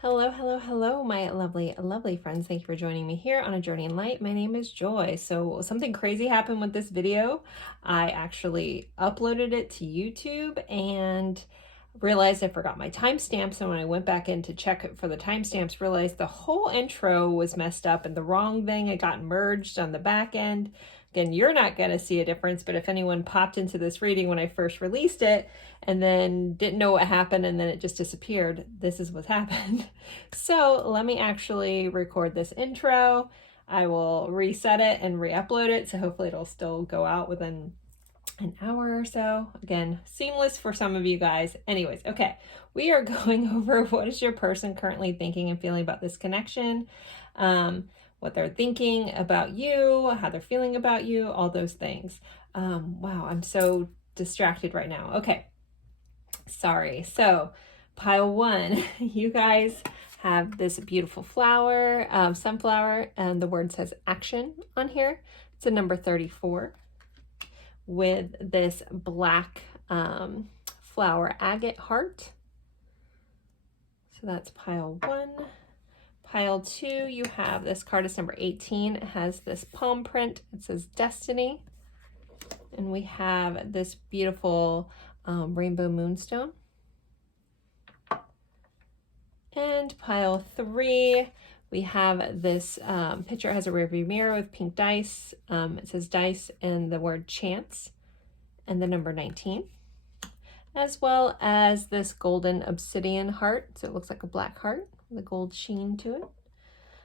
Hello, hello, hello, my lovely, lovely friends. Thank you for joining me here on A Journey in Light. My name is Joy. So something crazy happened with this video. I actually uploaded it to YouTube and realized I forgot my timestamps. And when I went back in to check it for the timestamps, realized the whole intro was messed up and the wrong thing had gotten merged on the back end. Again, you're not going to see a difference, but if anyone popped into this reading when I first released it and then didn't know what happened and then it just disappeared, this is what's happened. So let me actually record this intro. I will reset it and re-upload it, so hopefully it'll still go out within an hour or so. Again, seamless for some of you guys. Anyways, okay, we are going over what is your person currently thinking and feeling about this connection. What they're thinking about you, how they're feeling about you, all those things. Wow, I'm so distracted right now. Okay, sorry. So pile one, you guys have this beautiful flower, sunflower, and the word says action on here. It's a number 34 with this black flower agate heart. So that's pile one. Pile two, you have this card is number 18. It has this palm print. It says Destiny. And we have this beautiful rainbow moonstone. And pile three, we have this picture has a rearview mirror with pink dice. It says dice and the word chance and the number 19. As well as this golden obsidian heart. So it looks like a black heart with a gold sheen to it.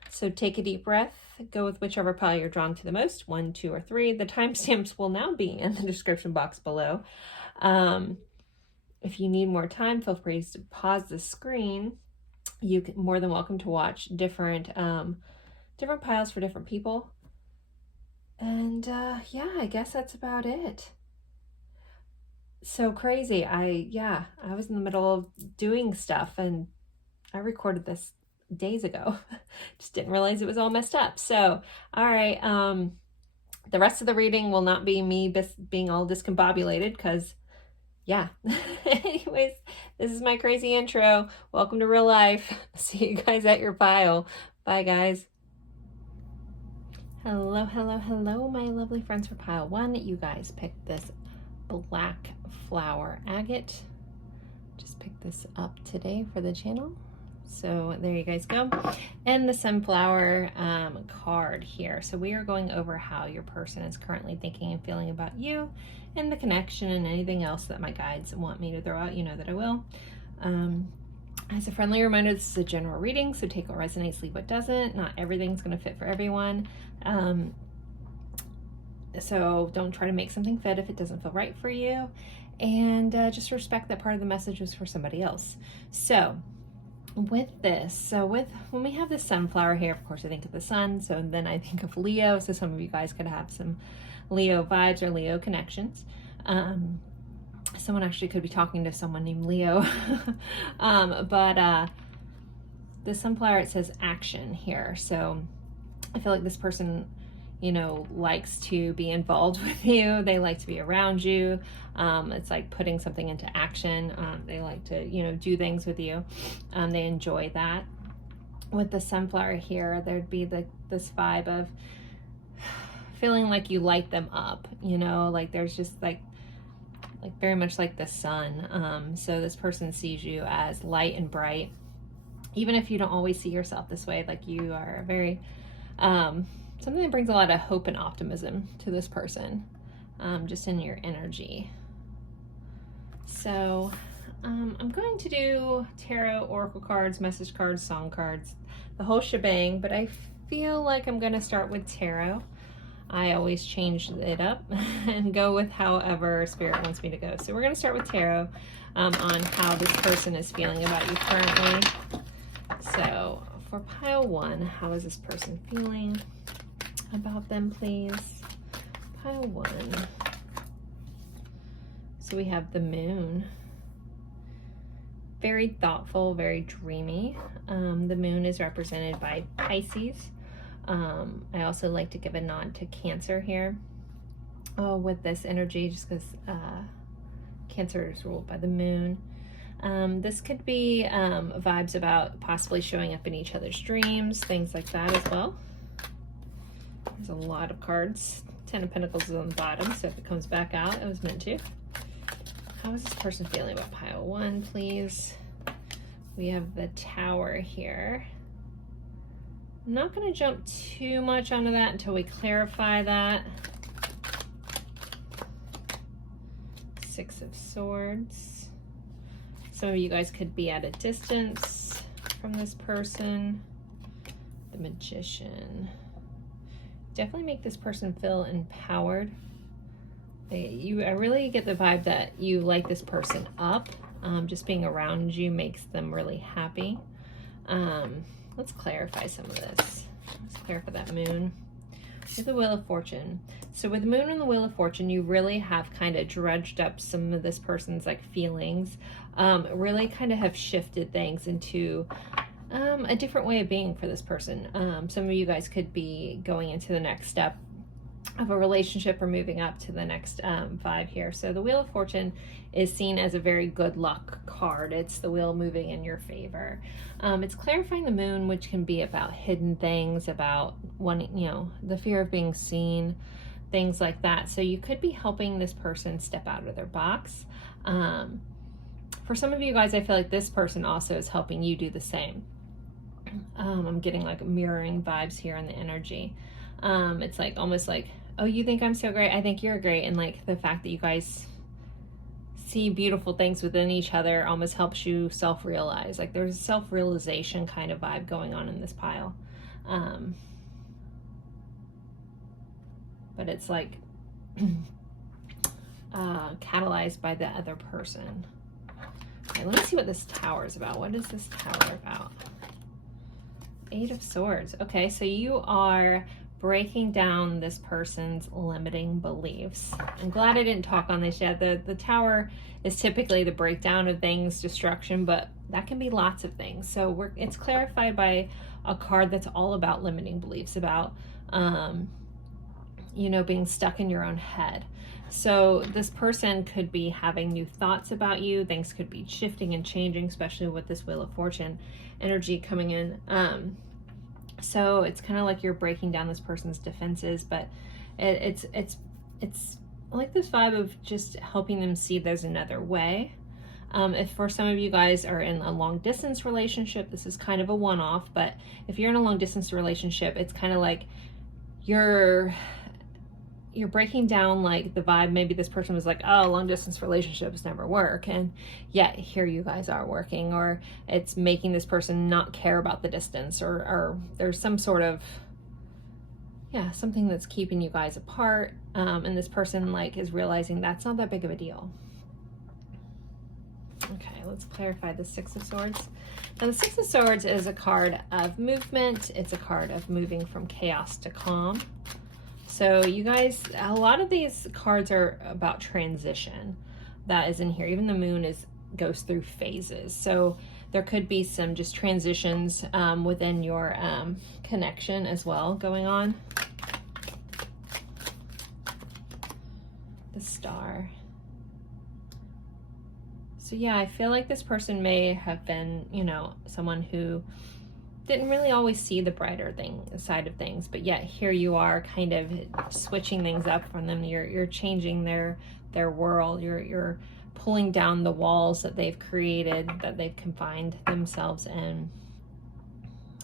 So take a deep breath, go with whichever pile you're drawn to the most, 1, 2, or 3. The timestamps will now be in the description box below. If you need more time, feel free to pause the screen. You can more than welcome to watch different piles for different people. And yeah, I guess that's about it. So crazy. I was in the middle of doing stuff and I recorded this days ago. Just didn't realize it was all messed up. So, all right. The rest of the reading will not be me being all discombobulated because, yeah. Anyways, this is my crazy intro. Welcome to real life. See you guys at your pile. Bye, guys. Hello, hello, hello, my lovely friends for pile one. You guys picked this black flower agate. Just picked this up today for the channel. So there you guys go. And the sunflower card here. So we are going over how your person is currently thinking and feeling about you and the connection and anything else that my guides want me to throw out. You know that I will. As a friendly reminder, this is a general reading, so take what resonates, leave what doesn't. Not everything's going to fit for everyone. So don't try to make something fit if it doesn't feel right for you. And just respect that part of the message was for somebody else. So with this, when we have the sunflower here, of course I think of the sun, so then I think of Leo, so some of you guys could have some Leo vibes or Leo connections. Someone actually could be talking to someone named Leo. But the sunflower, it says action here, so I feel like this person, you know, likes to be involved with you. They like to be around you. It's like putting something into action. They like to, you know, do things with you. They enjoy that. With the sunflower here, there'd be this vibe of feeling like you light them up, you know, like there's just like very much like the sun. So this person sees you as light and bright, even if you don't always see yourself this way. Like you are very, something that brings a lot of hope and optimism to this person, just in your energy. So I'm going to do tarot, oracle cards, message cards, song cards, the whole shebang, but I feel like I'm going to start with tarot. I always change it up and go with however spirit wants me to go. So we're going to start with tarot on how this person is feeling about you currently. So for pile one, how is this person feeling about them, please? Pile one. So we have the moon. Very thoughtful, very dreamy. The moon is represented by Pisces. I also like to give a nod to Cancer here with this energy, just because Cancer is ruled by the moon. This could be vibes about possibly showing up in each other's dreams, things like that as well. There's a lot of cards. 10 of Pentacles is on the bottom, so if it comes back out, it was meant to. How is this person feeling about pile 1, please? We have the Tower here. I'm not going to jump too much onto that until we clarify that. 6 of Swords. Some of you guys could be at a distance from this person. The Magician. Definitely make this person feel empowered. I really get the vibe that you like this person up. Just being around you makes them really happy. Let's clarify some of this. Let's clarify that Moon. With the Wheel of Fortune. So with the Moon and the Wheel of Fortune, you really have kind of dredged up some of this person's like feelings. Really kind of have shifted things into a different way of being for this person. Some of you guys could be going into the next step of a relationship or moving up to the next vibe here. So the Wheel of Fortune is seen as a very good luck card. It's the wheel moving in your favor. It's clarifying the Moon, which can be about hidden things, about wanting, you know, the fear of being seen, things like that. So you could be helping this person step out of their box. For some of you guys, I feel like this person also is helping you do the same. I'm getting like mirroring vibes here in the energy. It's like almost like, oh, you think I'm so great, I think you're great. And like the fact that you guys see beautiful things within each other almost helps you self-realize. Like there's a self-realization kind of vibe going on in this pile. But it's like catalyzed by the other person. Okay, let me see what this Tower is about. What is this Tower about? 8 of Swords. Okay, so you are breaking down this person's limiting beliefs. I'm glad I didn't talk on this yet. The Tower is typically the breakdown of things, destruction, but that can be lots of things. So it's clarified by a card that's all about limiting beliefs, about you know, being stuck in your own head. So this person could be having new thoughts about you. Things could be shifting and changing, especially with this Wheel of Fortune energy coming in. So it's kind of like you're breaking down this person's defenses, but it's like this vibe of just helping them see there's another way. If for some of you guys are in a long distance relationship, this is kind of a one-off, but if you're in a long distance relationship, it's kind of like you're breaking down like the vibe. Maybe this person was like, oh, long distance relationships never work, and yet here you guys are working, or it's making this person not care about the distance, or there's some sort of, yeah, something that's keeping you guys apart, and this person like is realizing that's not that big of a deal. Okay, let's clarify the 6 of Swords. Now the 6 of Swords is a card of movement. It's a card of moving from chaos to calm. So you guys, a lot of these cards are about transition that is in here. Even the Moon goes through phases. So there could be some just transitions within your connection as well going on. The Star. So yeah, I feel like this person may have been, you know, someone who didn't really always see the brighter side of things, but yet here you are kind of switching things up from them. You're changing their world. You're pulling down the walls that they've created, that they've confined themselves in,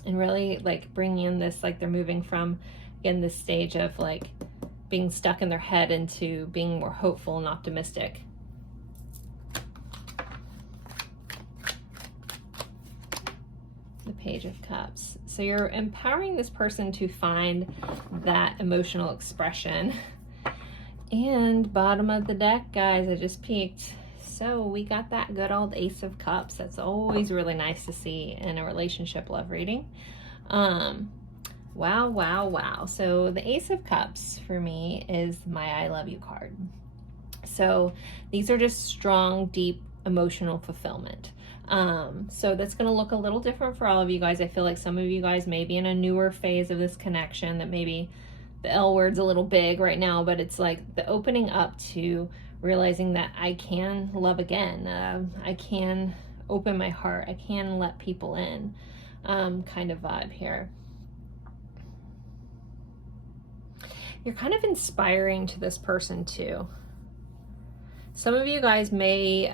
and really like bringing in this, like they're moving from, again, this stage of like being stuck in their head into being more hopeful and optimistic. The Page of Cups. So you're empowering this person to find that emotional expression. And bottom of the deck, guys, I just peeked. So we got that good old Ace of Cups. That's always really nice to see in a relationship love reading. Wow. So the Ace of Cups for me is my I love you card. So these are just strong, deep emotional fulfillment. So that's going to look a little different for all of you guys. I feel like some of you guys may be in a newer phase of this connection, that maybe the L word's a little big right now, but it's like the opening up to realizing that I can love again. I can open my heart. I can let people in, kind of vibe here. You're kind of inspiring to this person too. Some of you guys may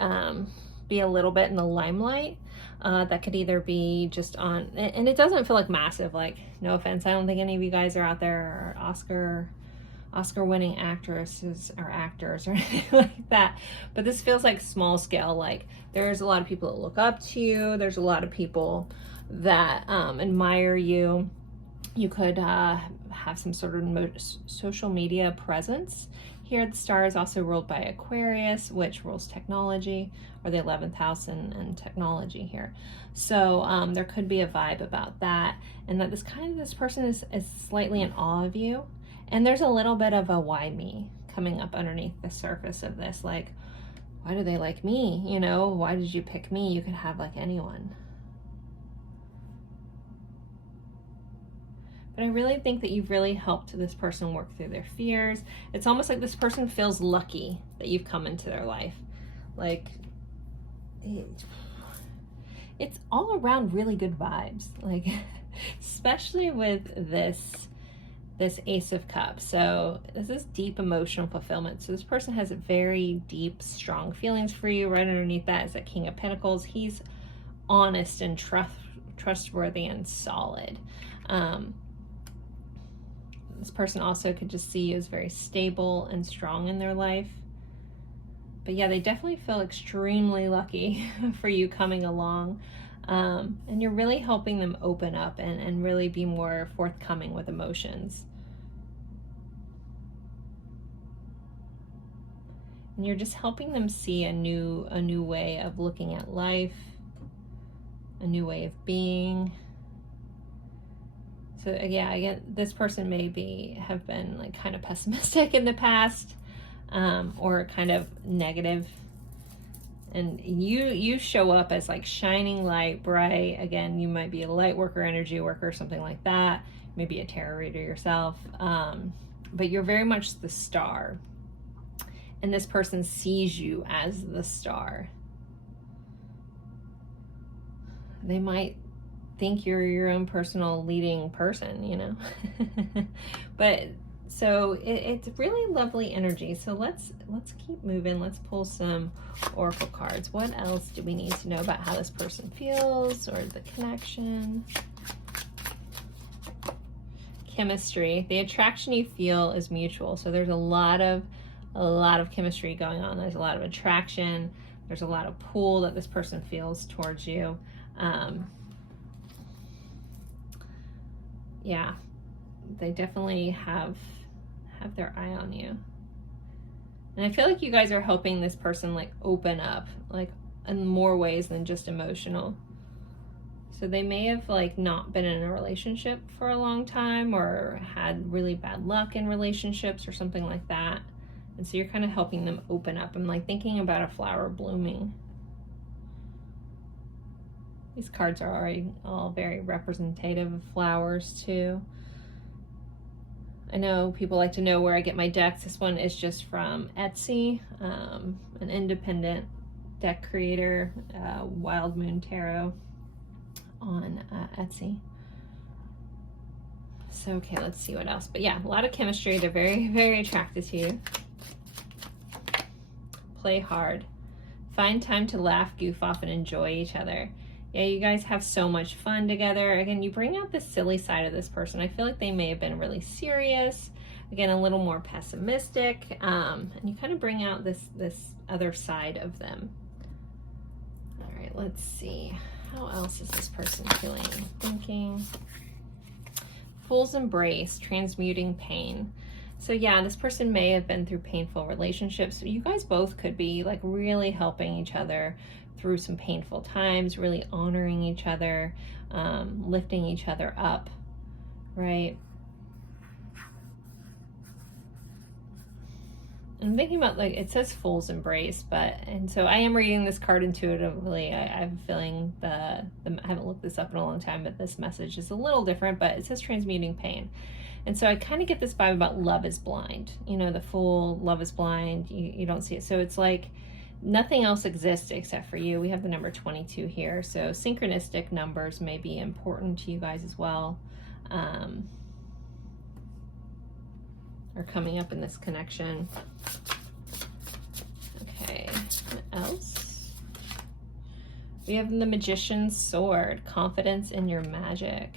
be a little bit in the limelight. That could either be just on, and it doesn't feel like massive, like, no offense, I don't think any of you guys are out there are Oscar-winning actresses or actors or anything like that, but this feels like small scale. Like, there's a lot of people that look up to you. There's a lot of people that admire you. You could have some sort of social media presence. Here, the star is also ruled by Aquarius, which rules technology, or the 11th house and technology here. So there could be a vibe about that, and that this person is slightly in awe of you. And there's a little bit of a why me coming up underneath the surface of this. Like, why do they like me? You know, why did you pick me? You could have like anyone. But I really think that you've really helped this person work through their fears. It's almost like this person feels lucky that you've come into their life. Like, it's all around really good vibes. Like, especially with this Ace of Cups. So this is deep emotional fulfillment. So this person has very deep, strong feelings for you. Right underneath that is that King of Pentacles. He's honest and trustworthy and solid. This person also could just see you as very stable and strong in their life. But yeah, they definitely feel extremely lucky for you coming along. And you're really helping them open up and really be more forthcoming with emotions. And you're just helping them see a new way of looking at life, a new way of being. So yeah, again, this person have been like kind of pessimistic in the past, or kind of negative. And you show up as like shining light, bright. Again, you might be a light worker, energy worker, something like that. Maybe a tarot reader yourself. But you're very much the star. And this person sees you as the star. They might think you're your own personal leading person, you know. But so it's really lovely energy. So let's keep moving. Let's pull some oracle cards. What else do we need to know about how this person feels or the connection? Chemistry. The attraction you feel is mutual. So there's a lot of chemistry going on. There's a lot of attraction. There's a lot of pull that this person feels towards you. Yeah, they definitely have their eye on you. And I feel like you guys are helping this person like open up, like in more ways than just emotional. So they may have like not been in a relationship for a long time, or had really bad luck in relationships or something like that. And so you're kind of helping them open up. I'm like thinking about a flower blooming. These cards are already all very representative of flowers too. I know people like to know where I get my decks. This one is just from Etsy, an independent deck creator, Wildmoontarotco on Etsy. So, okay, let's see what else. But yeah, a lot of chemistry. They're very, very attracted to you. Play hard. Find time to laugh, goof off, and enjoy each other. Yeah, you guys have so much fun together. Again, you bring out the silly side of this person. I feel like they may have been really serious. Again, a little more pessimistic. And you kind of bring out this other side of them. All right, let's see. How else is this person feeling? Thinking. Fool's embrace, transmuting pain. So yeah, this person may have been through painful relationships. You guys both could be like really helping each other through some painful times, really honoring each other, lifting each other up, right? I'm thinking about, like, it says Fool's Embrace, and so I am reading this card intuitively. I have a feeling I haven't looked this up in a long time, but this message is a little different, but it says transmuting pain. And so I kind of get this vibe about love is blind. You know, the fool, love is blind, you don't see it. So it's like nothing else exists except for you. We have the number 22 here, so synchronistic numbers may be important to you guys as well, are coming up in this connection. Okay, what else? We have the Magician's Sword, confidence in your magic.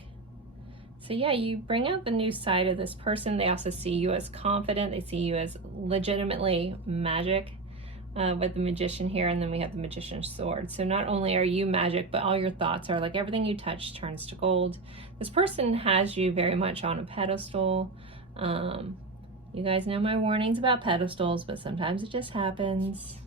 So yeah, you bring out the new side of this person. They also see you as confident. They see you as legitimately magic. With the Magician here, and then we have the Magician's Sword. So not only are you magic, but all your thoughts are like everything you touch turns to gold. This person has you very much on a pedestal. You guys know my warnings about pedestals, but sometimes it just happens.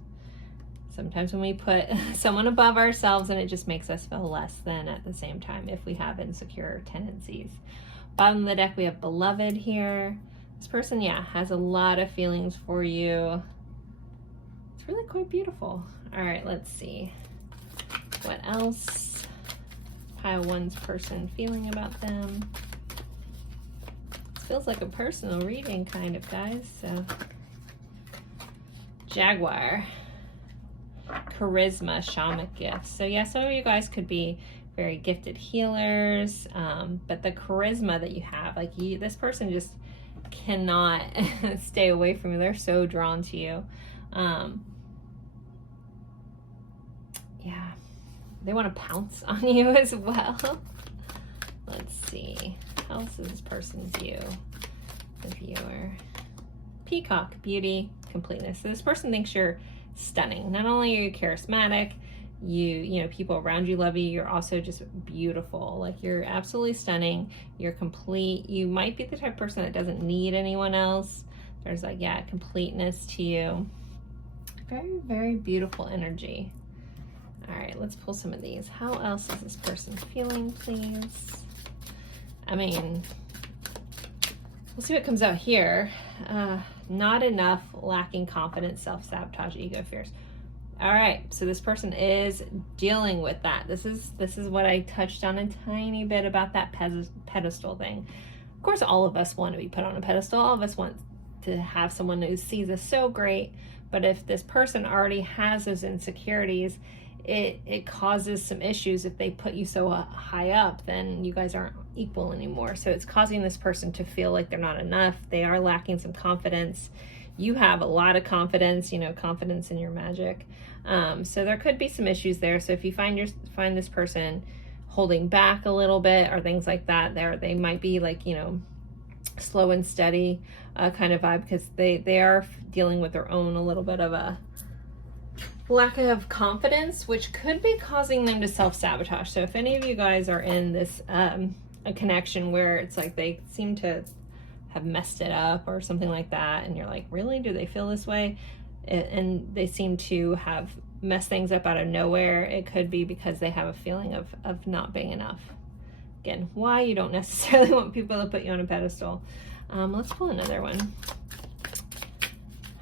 Sometimes when we put someone above ourselves, and it just makes us feel less than at the same time if we have insecure tendencies. Bottom of the deck, we have Beloved here. This person, yeah, has a lot of feelings for you. It's really quite beautiful. All right, let's see. What else? Pile one's person feeling about them. This feels like a personal reading kind of, guys. So Jaguar. Charisma, shamanic gifts. So yeah, some of you guys could be very gifted healers, but the charisma that you have, like this person just cannot stay away from you. They're so drawn to you. Yeah, they want to pounce on you as well. Let's see. How else is this person's view? The viewer. Peacock, beauty, completeness. So this person thinks you're stunning. Not only are you charismatic, you know, people around you love you, you're also just beautiful. Like, you're absolutely stunning. You're complete. You might be the type of person that doesn't need anyone else. There's like, yeah, completeness to you. Very, very beautiful energy. All right, let's pull some of these. How else is this person feeling, please? I mean, we'll see what comes out here. Not enough, lacking confidence, self-sabotage, ego, fears. All right, so this person is dealing with that. This is what I touched on a tiny bit about that pedestal thing. Of course, all of us want to be put on a pedestal. All of us want to have someone who sees us so great. But if this person already has those insecurities, it causes some issues. If they put you so high up, then you guys aren't equal anymore. So it's causing this person to feel like they're not enough. They are lacking some confidence. You have a lot of confidence, you know, confidence in your magic. So there could be some issues there. So if you find this person holding back a little bit or things like that, they might be like, you know, slow and steady kind of vibe, because they are dealing with their own a little bit of a lack of confidence, which could be causing them to self-sabotage. So if any of you guys are in this a connection where it's like they seem to have messed it up or something like that, and you're like, really, do they feel this way? And they seem to have messed things up out of nowhere. It could be because they have a feeling of not being enough. Again, why you don't necessarily want people to put you on a pedestal. Let's pull another one.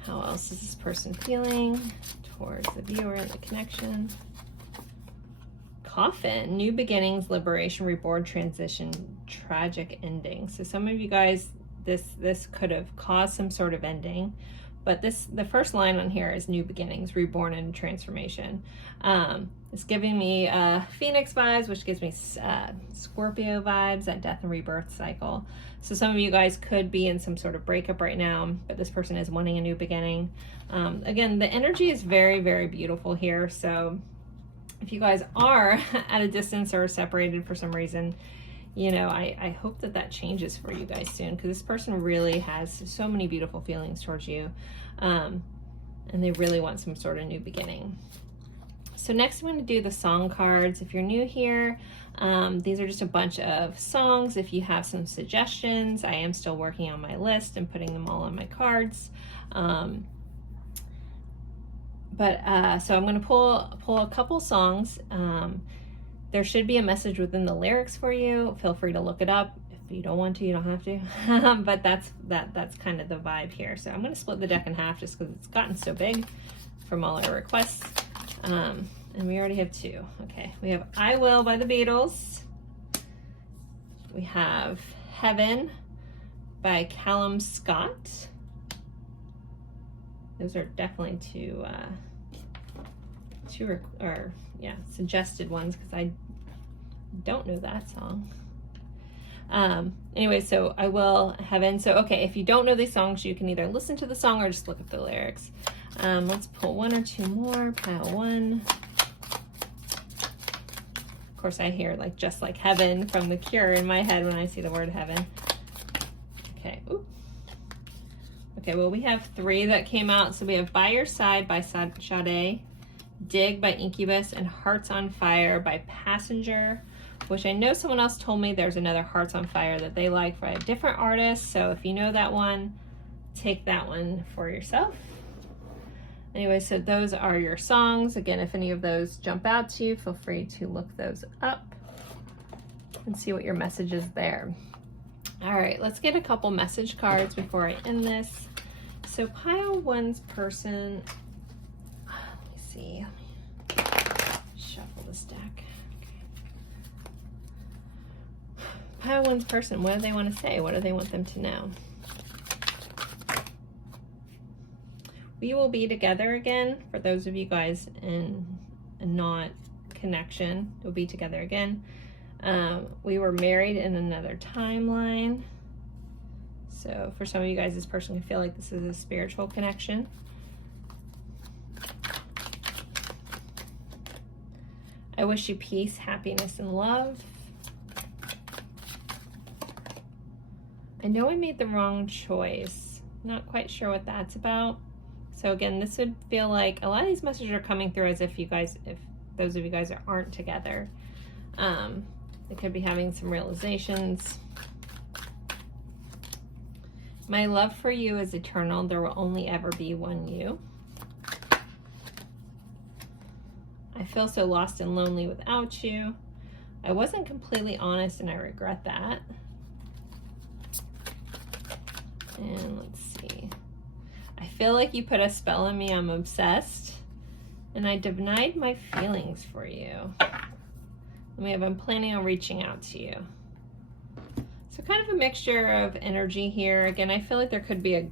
How else is this person feeling towards the viewer and the connection? Coffin, new beginnings, liberation, reborn, transition, tragic ending. So some of you guys, this could have caused some sort of ending, but the first line on here is new beginnings, reborn, and transformation. It's giving me Phoenix vibes, which gives me Scorpio vibes, that death and rebirth cycle. So some of you guys could be in some sort of breakup right now, but this person is wanting a new beginning. Again, the energy is very, very beautiful here. So if you guys are at a distance or separated for some reason, you know, I hope that changes for you guys soon, because this person really has so many beautiful feelings towards you, and they really want some sort of new beginning. So next I'm going to do the song cards. If you're new here, these are just a bunch of songs. If you have some suggestions, I am still working on my list and putting them all on my cards. So I'm going to pull a couple songs. There should be a message within the lyrics for you. Feel free to look it up. If you don't want to, you don't have to. But that's kind of the vibe here. So I'm going to split the deck in half just because it's gotten so big from all our requests. And we already have two. Okay, we have I Will by the Beatles. We have Heaven by Callum Scott. Those are definitely two suggested ones because I don't know that song. Anyway, so I will have in. So, okay, if you don't know these songs, you can either listen to the song or just look at the lyrics. Let's pull one or two more. Pile one. Of course, I hear like Just Like Heaven from The Cure in my head when I see the word heaven. Okay. Ooh. Okay, well, we have 3 that came out. So we have By Your Side by Sade, Dig by Incubus, and Hearts on Fire by Passenger, which I know someone else told me there's another Hearts on Fire that they like by a different artist. So if you know that one, take that one for yourself. Anyway, so those are your songs. Again, if any of those jump out to you, feel free to look those up and see what your message is there. All right, let's get a couple message cards before I end this. So pile 1's person, let me see, shuffle this deck. Okay. Pile 1's person, what do they want to say? What do they want them to know? We will be together again. For those of you guys in a not connection, we'll be together again. We were married in another timeline. So for some of you guys, this person can feel like this is a spiritual connection. I wish you peace, happiness, and love. I know I made the wrong choice. Not quite sure what that's about. So again, this would feel like a lot of these messages are coming through as if those of you guys aren't together. They could be having some realizations. My love for you is eternal. There will only ever be one you. I feel so lost and lonely without you. I wasn't completely honest and I regret that. And let's see. I feel like you put a spell on me. I'm obsessed. And I denied my feelings for you. I'm planning on reaching out to you. So kind of a mixture of energy here. Again, I feel like there could be a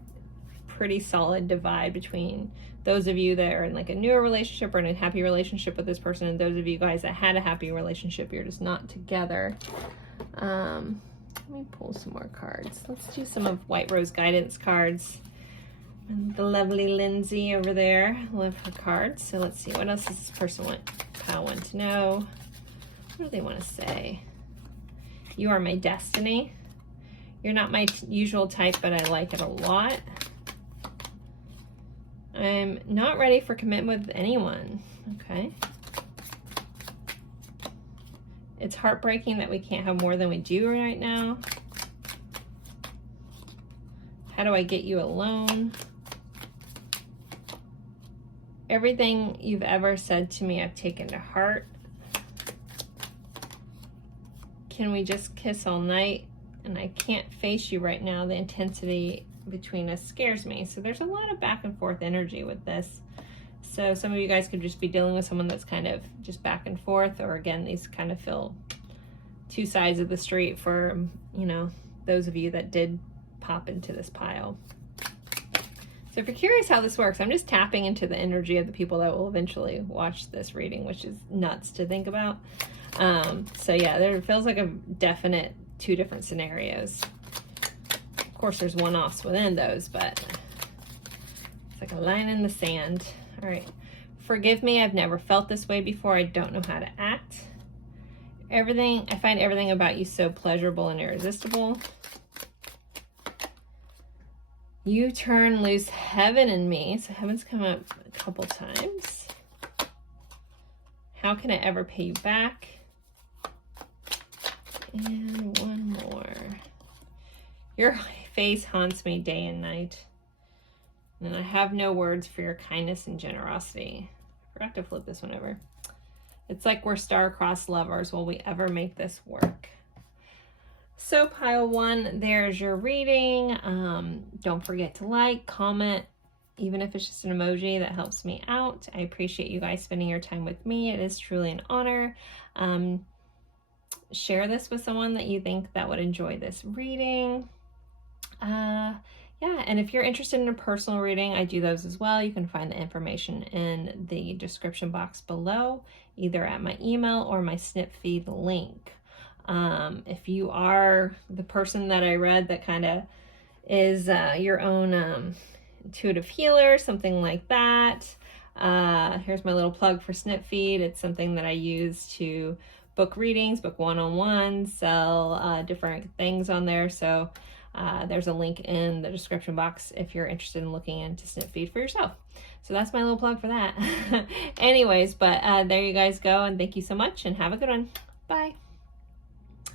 pretty solid divide between those of you that are in like a newer relationship or in a happy relationship with this person, and those of you guys that had a happy relationship, you're just not together. Let me pull some more cards. Let's do some of White Rose guidance cards. And the lovely Lindsay over there, love her cards. So let's see, what else does this person want pile 1 to know? What do they want to say? You are my destiny. You're not my usual type, but I like it a lot. I'm not ready for commitment with anyone. Okay. It's heartbreaking that we can't have more than we do right now. How do I get you alone? Everything you've ever said to me, I've taken to heart. Can we just kiss all night? And I can't face you right now. The intensity between us scares me. So there's a lot of back and forth energy with this. So some of you guys could just be dealing with someone that's kind of just back and forth, or again, these kind of feel two sides of the street for, you know, those of you that did pop into this pile. So if you're curious how this works, I'm just tapping into the energy of the people that will eventually watch this reading, which is nuts to think about. So yeah, there feels like a definite two different scenarios. Of course, there's one-offs within those, but it's like a line in the sand. All right. Forgive me, I've never felt this way before. I don't know how to act. I find everything about you so pleasurable and irresistible. You turn loose heaven in me. So heaven's come up a couple times. How can I ever pay you back? And one more. Your face haunts me day and night. And I have no words for your kindness and generosity. I forgot to flip this one over. It's like we're star-crossed lovers. Will we ever make this work? So pile one, there's your reading. Don't forget to like, comment, even if it's just an emoji, that helps me out. I appreciate you guys spending your time with me. It is truly an honor. Share this with someone that you think that would enjoy this reading. Yeah, and if you're interested in a personal reading, I do those as well. You can find the information in the description box below, either at my email or my Snipfeed link. If you are the person that I read that kind of is your own intuitive healer, something like that, here's my little plug for Snipfeed. It's something that I use to book readings, book one-on-ones, sell different things on there. So there's a link in the description box if you're interested in looking into Snipfeed for yourself. So that's my little plug for that. Anyways, but there you guys go, and thank you so much, and have a good one. Bye.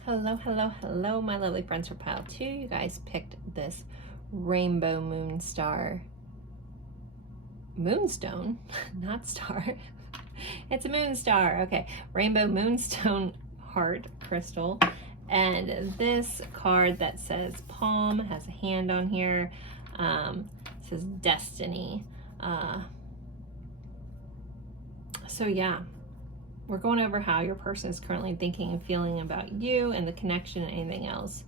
Hello, hello, hello, my lovely friends for pile 2. You guys picked this rainbow moonstone, not star. It's a moonstar. Okay, rainbow moonstone heart crystal. And this card that says palm has a hand on here. It says destiny. So yeah, we're going over how your person is currently thinking and feeling about you and the connection and anything else.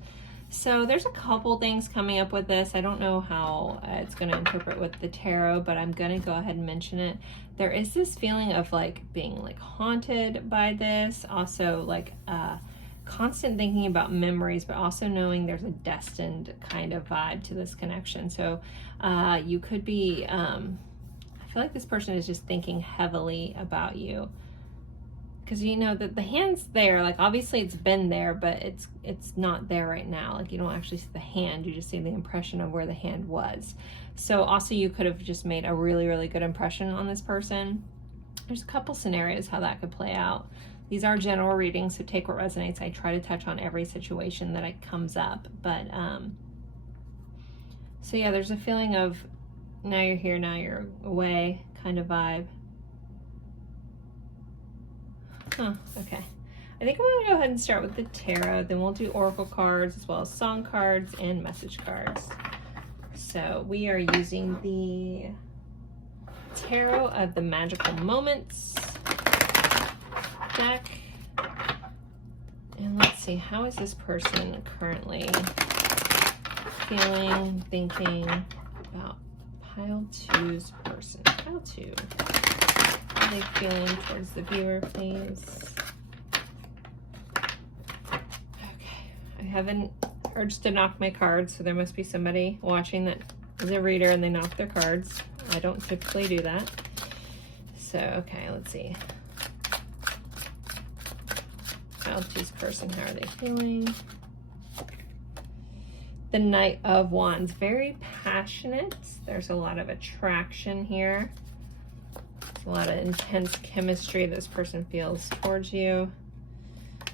So there's a couple things coming up with this. I don't know how it's going to interpret with the tarot, but I'm going to go ahead and mention it. There is this feeling of like being like haunted by this. Also like constant thinking about memories, but also knowing there's a destined kind of vibe to this connection. So you could be, I feel like this person is just thinking heavily about you. Because you know that the hand's there, like obviously it's been there, but it's not there right now. Like you don't actually see the hand, you just see the impression of where the hand was. So also you could have just made a really, really good impression on this person. There's a couple scenarios how that could play out. These are general readings, so take what resonates. I try to touch on every situation that it comes up, but so yeah, there's a feeling of now you're here, now you're away kind of vibe. Okay. I think I'm going to go ahead and start with the tarot. Then we'll do oracle cards as well as song cards and message cards. So we are using the Tarot of the Magical Moments deck. And let's see, how is this person currently feeling, thinking about pile 2's person? Pile 2. How are they feeling towards the viewer, please? Okay, I have an urge to knock my cards, so there must be somebody watching that is a reader and they knock their cards. I don't typically do that. So, okay, let's see. Pile 2's person, how are they feeling? The Knight of Wands, very passionate. There's a lot of attraction here. A lot of intense chemistry this person feels towards you.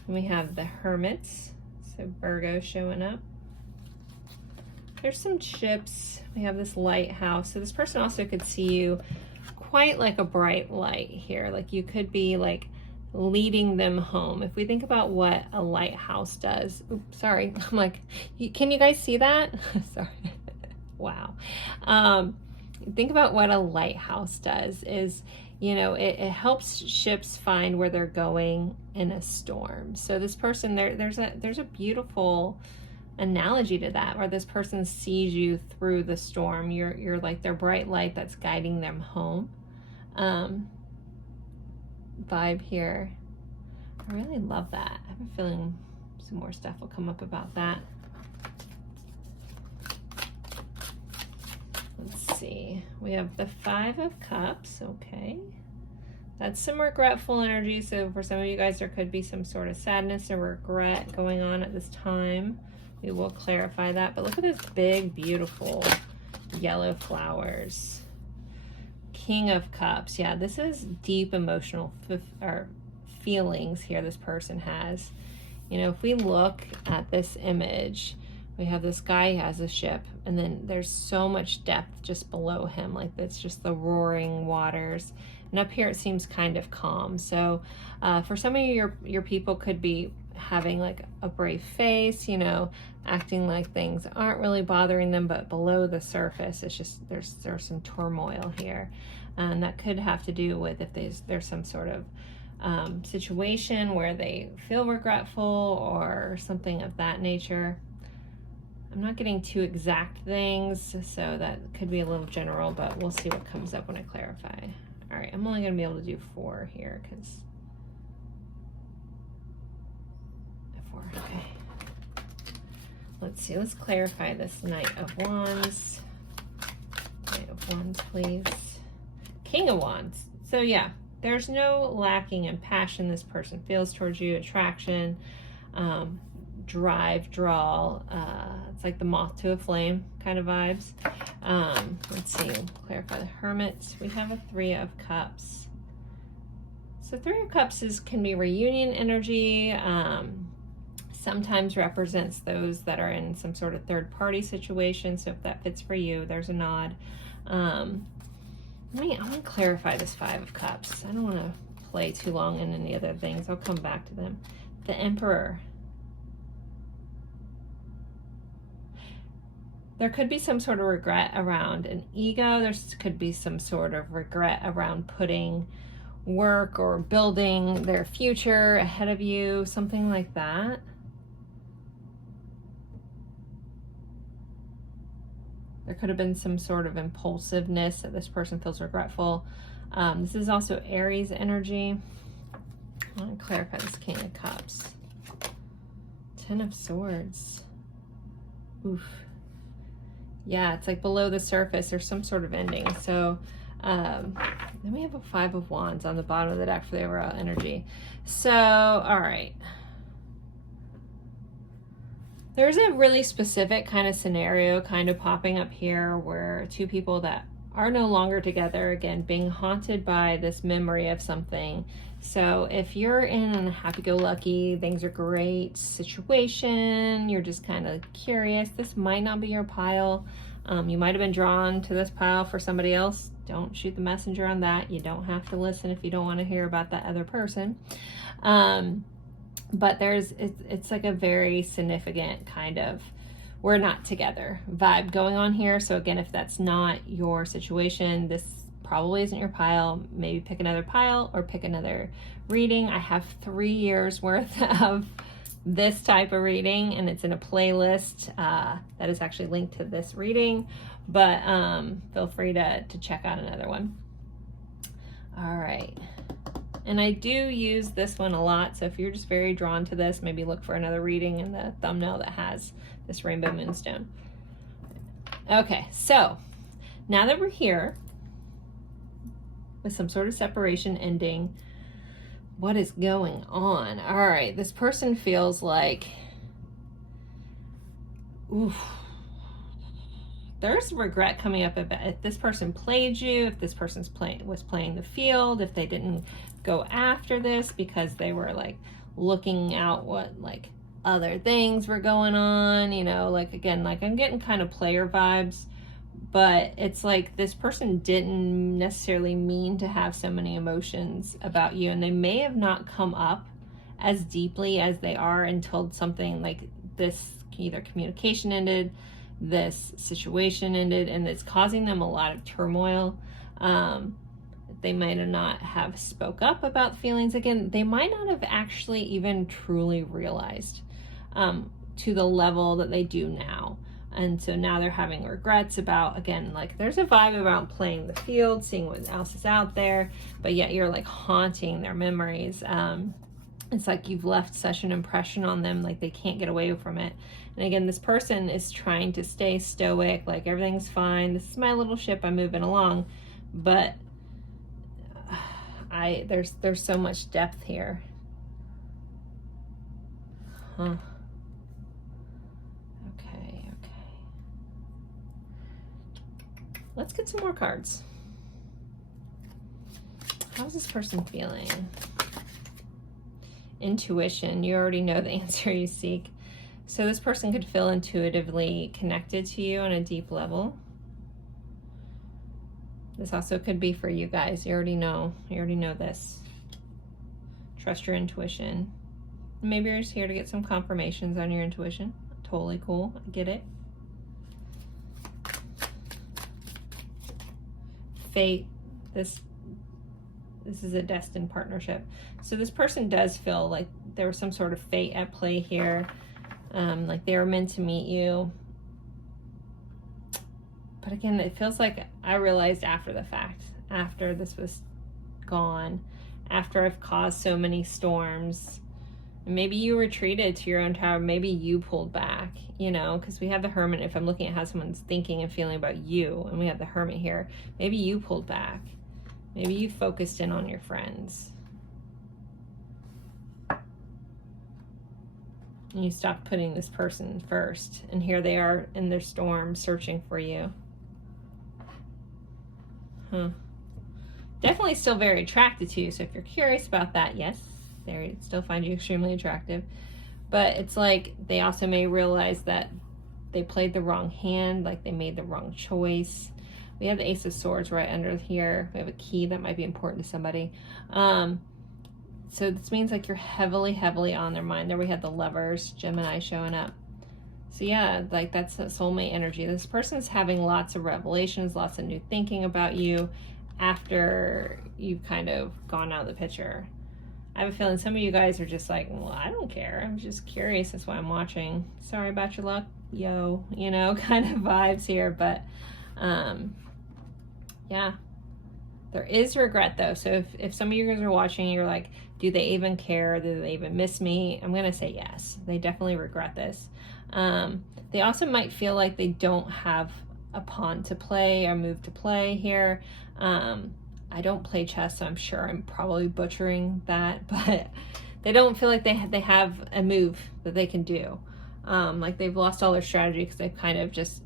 And we have the Hermit, so Virgo showing up. There's some ships. We have this lighthouse. So this person also could see you quite like a bright light here. Like you could be like leading them home. If we think about what a lighthouse does. Oops, sorry. I'm like, can you guys see that? Sorry. Wow. Think about what a lighthouse does is, you know, it helps ships find where they're going in a storm. So this person, there's a beautiful analogy to that, where this person sees you through the storm. You're like their bright light that's guiding them home. Vibe here. I really love that. I have a feeling some more stuff will come up about that. Let's see, we have the Five of Cups. Okay, that's some regretful energy. So for some of you guys, there could be some sort of sadness or regret going on at this time. We will clarify that, but look at this big, beautiful yellow flowers. King of Cups. Yeah, this is deep emotional feelings here this person has. You know, if we look at this image, we have this guy who has a ship, and then there's so much depth just below him. Like it's just the roaring waters. And up here it seems kind of calm. So for some of you, your people could be having like a brave face, you know, acting like things aren't really bothering them, but below the surface, it's just there's some turmoil here. And that could have to do with if there's some sort of situation where they feel regretful or something of that nature. I'm not getting too exact things, so that could be a little general, but we'll see what comes up when I clarify. All right, I'm only going to be able to do 4 here because 4. Okay. Let's see. Let's clarify this Knight of Wands. Knight of Wands, please. King of Wands. So yeah, there's no lacking in passion this person feels towards you, attraction, drive, draw. It's like the moth to a flame kind of vibes. Let's see, we'll clarify the Hermit. We have a 3 of Cups. So 3 of Cups can be reunion energy. Sometimes represents those that are in some sort of third party situation. So if that fits for you, there's a nod. I want to clarify this 5 of Cups. I don't want to play too long in any other things. I'll come back to them. The Emperor. There could be some sort of regret around an ego. There could be some sort of regret around putting work or building their future ahead of you, something like that. There could have been some sort of impulsiveness that this person feels regretful. This is also Aries energy. I want to clarify this King of Cups. 10 of Swords. Oof. Yeah, it's like below the surface. There's some sort of ending. So then we have a 5 of Wands on the bottom of the deck for the overall energy. So, all right. There's a really specific kind of scenario kind of popping up here where 2 people that are no longer together, again, being haunted by this memory of something. So if you're in a happy-go-lucky, things are great situation, you're just kind of curious, this might not be your pile. You might have been drawn to this pile for somebody else. Don't shoot the messenger on that. You don't have to listen if you don't want to hear about that other person. But it's like a very significant kind of we're not together vibe going on here. So again, if that's not your situation, this probably isn't your pile. Maybe pick another pile or pick another reading. I have 3 years worth of this type of reading, and it's in a playlist that is actually linked to this reading, but feel free to check out another one. All right. And I do use this one a lot, so if you're just very drawn to this, maybe look for another reading in the thumbnail that has this rainbow moonstone. Okay, so now that we're here with some sort of separation ending, what is going on? All right, this person feels like, oof, there's regret coming up about if this person played you, if this person's was playing the field, if they didn't go after this because they were like looking out what like other things were going on, you know, like again, like I'm getting kind of player vibes, but it's like this person didn't necessarily mean to have so many emotions about you, and they may have not come up as deeply as they are until something like this, either communication ended, this situation ended, and it's causing them a lot of turmoil. They might not have spoke up about feelings. Again, they might not have actually even truly realized to the level that they do now. And so now they're having regrets about, again, like there's a vibe about playing the field, seeing what else is out there, but yet you're like haunting their memories. It's like you've left such an impression on them, like they can't get away from it. And again, this person is trying to stay stoic, like everything's fine. This is my little ship, I'm moving along. But there's so much depth here. Huh. Okay. Let's get some more cards. How's this person feeling? Intuition. You already know the answer you seek. So this person could feel intuitively connected to you on a deep level. This also could be for you guys. You already know this. Trust your intuition. Maybe you're just here to get some confirmations on your intuition. Totally cool. I get it. Fate. This is a destined partnership. So this person does feel like there was some sort of fate at play here. Like they were meant to meet you. But again, it feels like I realized after the fact, after this was gone, after I've caused so many storms, and maybe you retreated to your own tower, maybe you pulled back, you know, because we have the Hermit. If I'm looking at how someone's thinking and feeling about you, and we have the Hermit here, maybe you pulled back. Maybe you focused in on your friends. And you stopped putting this person first. And here they are in their storm searching for you. Definitely still very attracted to you. So if you're curious about that, yes, they still find you extremely attractive. But it's like they also may realize that they played the wrong hand, like they made the wrong choice. We have the Ace of Swords right under here. We have a key that might be important to somebody. So this means like you're heavily, heavily on their mind. There we have the Lovers, Gemini showing up. So yeah, like that's a soulmate energy. This person's having lots of revelations, lots of new thinking about you after you've kind of gone out of the picture. I have a feeling some of you guys are just like, well, I don't care. I'm just curious. That's why I'm watching. Sorry about your luck, yo, you know, kind of vibes here. But yeah, there is regret though. So if some of you guys are watching, you're like, do they even care? Do they even miss me? I'm going to say yes. They definitely regret this. They also might feel like they don't have a pawn to play or move to play here. I don't play chess, so I'm sure I'm probably butchering that, but they don't feel like they have a move that they can do. Like they've lost all their strategy because they've kind of just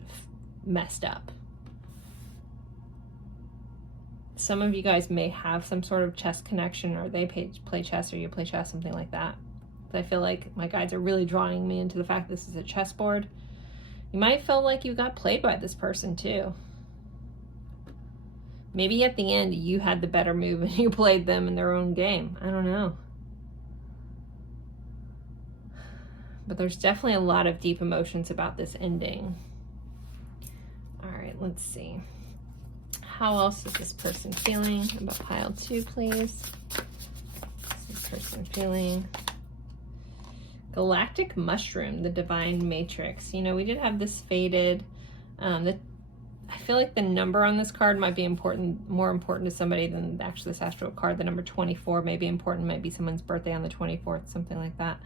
messed up. Some of you guys may have some sort of chess connection, or they play chess, or you play chess, something like that. But I feel like my guides are really drawing me into the fact this is a chessboard. You might feel like you got played by this person too. Maybe at the end you had the better move and you played them in their own game. I don't know. But there's definitely a lot of deep emotions about this ending. All right, let's see. How else is this person feeling? About pile 2, please. What's this person feeling? Galactic Mushroom, the Divine Matrix. You know, we did have this faded. I feel like the number on this card might be important, more important to somebody than actually this astral card. The number 24 may be important, might be someone's birthday on the 24th, something like that.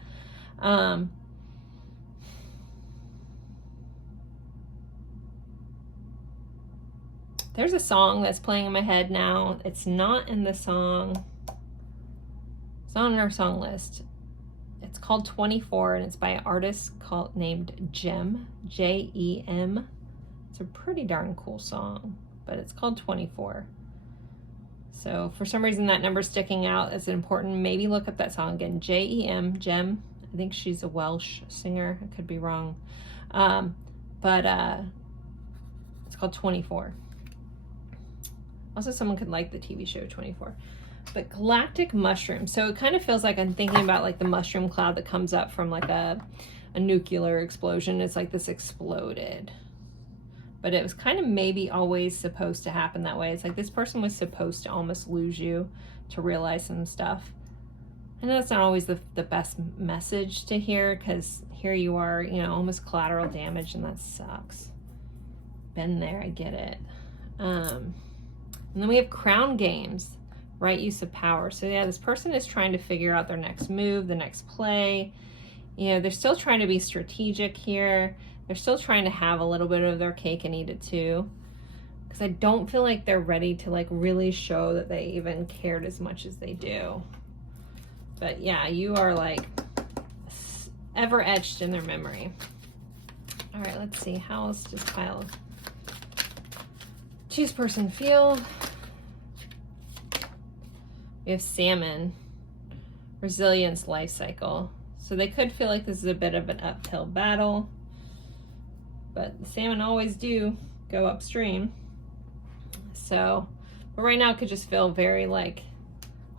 There's a song that's playing in my head now. It's not in the song. It's not on our song list. It's called 24, and it's by an artist named Jem, Jem. It's a pretty darn cool song, but it's called 24. So for some reason that number's sticking out as important. Maybe look up that song again. Jem, Jem. I think she's a Welsh singer. I could be wrong. But it's called 24. Also, someone could like the TV show 24. But Galactic Mushroom. So it kind of feels like I'm thinking about like the mushroom cloud that comes up from like a nuclear explosion. It's like this exploded. But it was kind of maybe always supposed to happen that way. It's like this person was supposed to almost lose you to realize some stuff. I know that's not always the best message to hear, because here you are, you know, almost collateral damage, and that sucks. Been there, I get it. And then we have Crown Games. Right use of power. So yeah, this person is trying to figure out their next move, the next play. You know, they're still trying to be strategic here. They're still trying to have a little bit of their cake and eat it too. Because I don't feel like they're ready to like really show that they even cared as much as they do. But yeah, you are like ever etched in their memory. All right, let's see. How else does pile choose person feel? We have Salmon, Resilience Life Cycle. So they could feel like this is a bit of an uphill battle, but the salmon always do go upstream. So, but right now it could just feel very like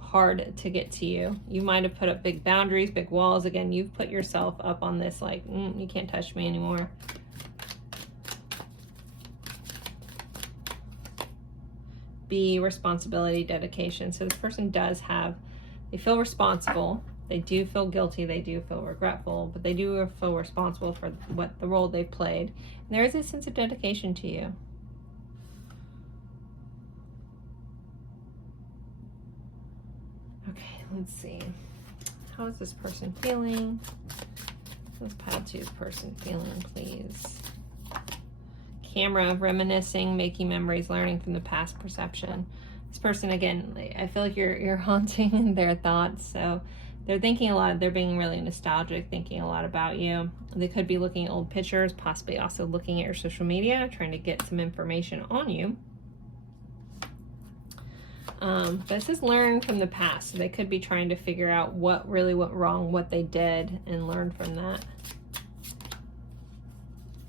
hard to get to you. You might have put up big boundaries, big walls. Again, you've put yourself up on this like, you can't touch me anymore. B, responsibility, dedication. So this person does have, they feel responsible, they do feel guilty, they do feel regretful, but they do feel responsible for what the role they've played. And there is a sense of dedication to you. let's see. How is this person feeling? How's pile 2's person feeling, please? Camera, reminiscing, making memories, learning from the past perception. This person, again, I feel like you're haunting their thoughts, so they're thinking a lot. They're being really nostalgic, thinking a lot about you. They could be looking at old pictures, possibly also looking at your social media, trying to get some information on you. This is learn from the past. So they could be trying to figure out what really went wrong, what they did, and learn from that.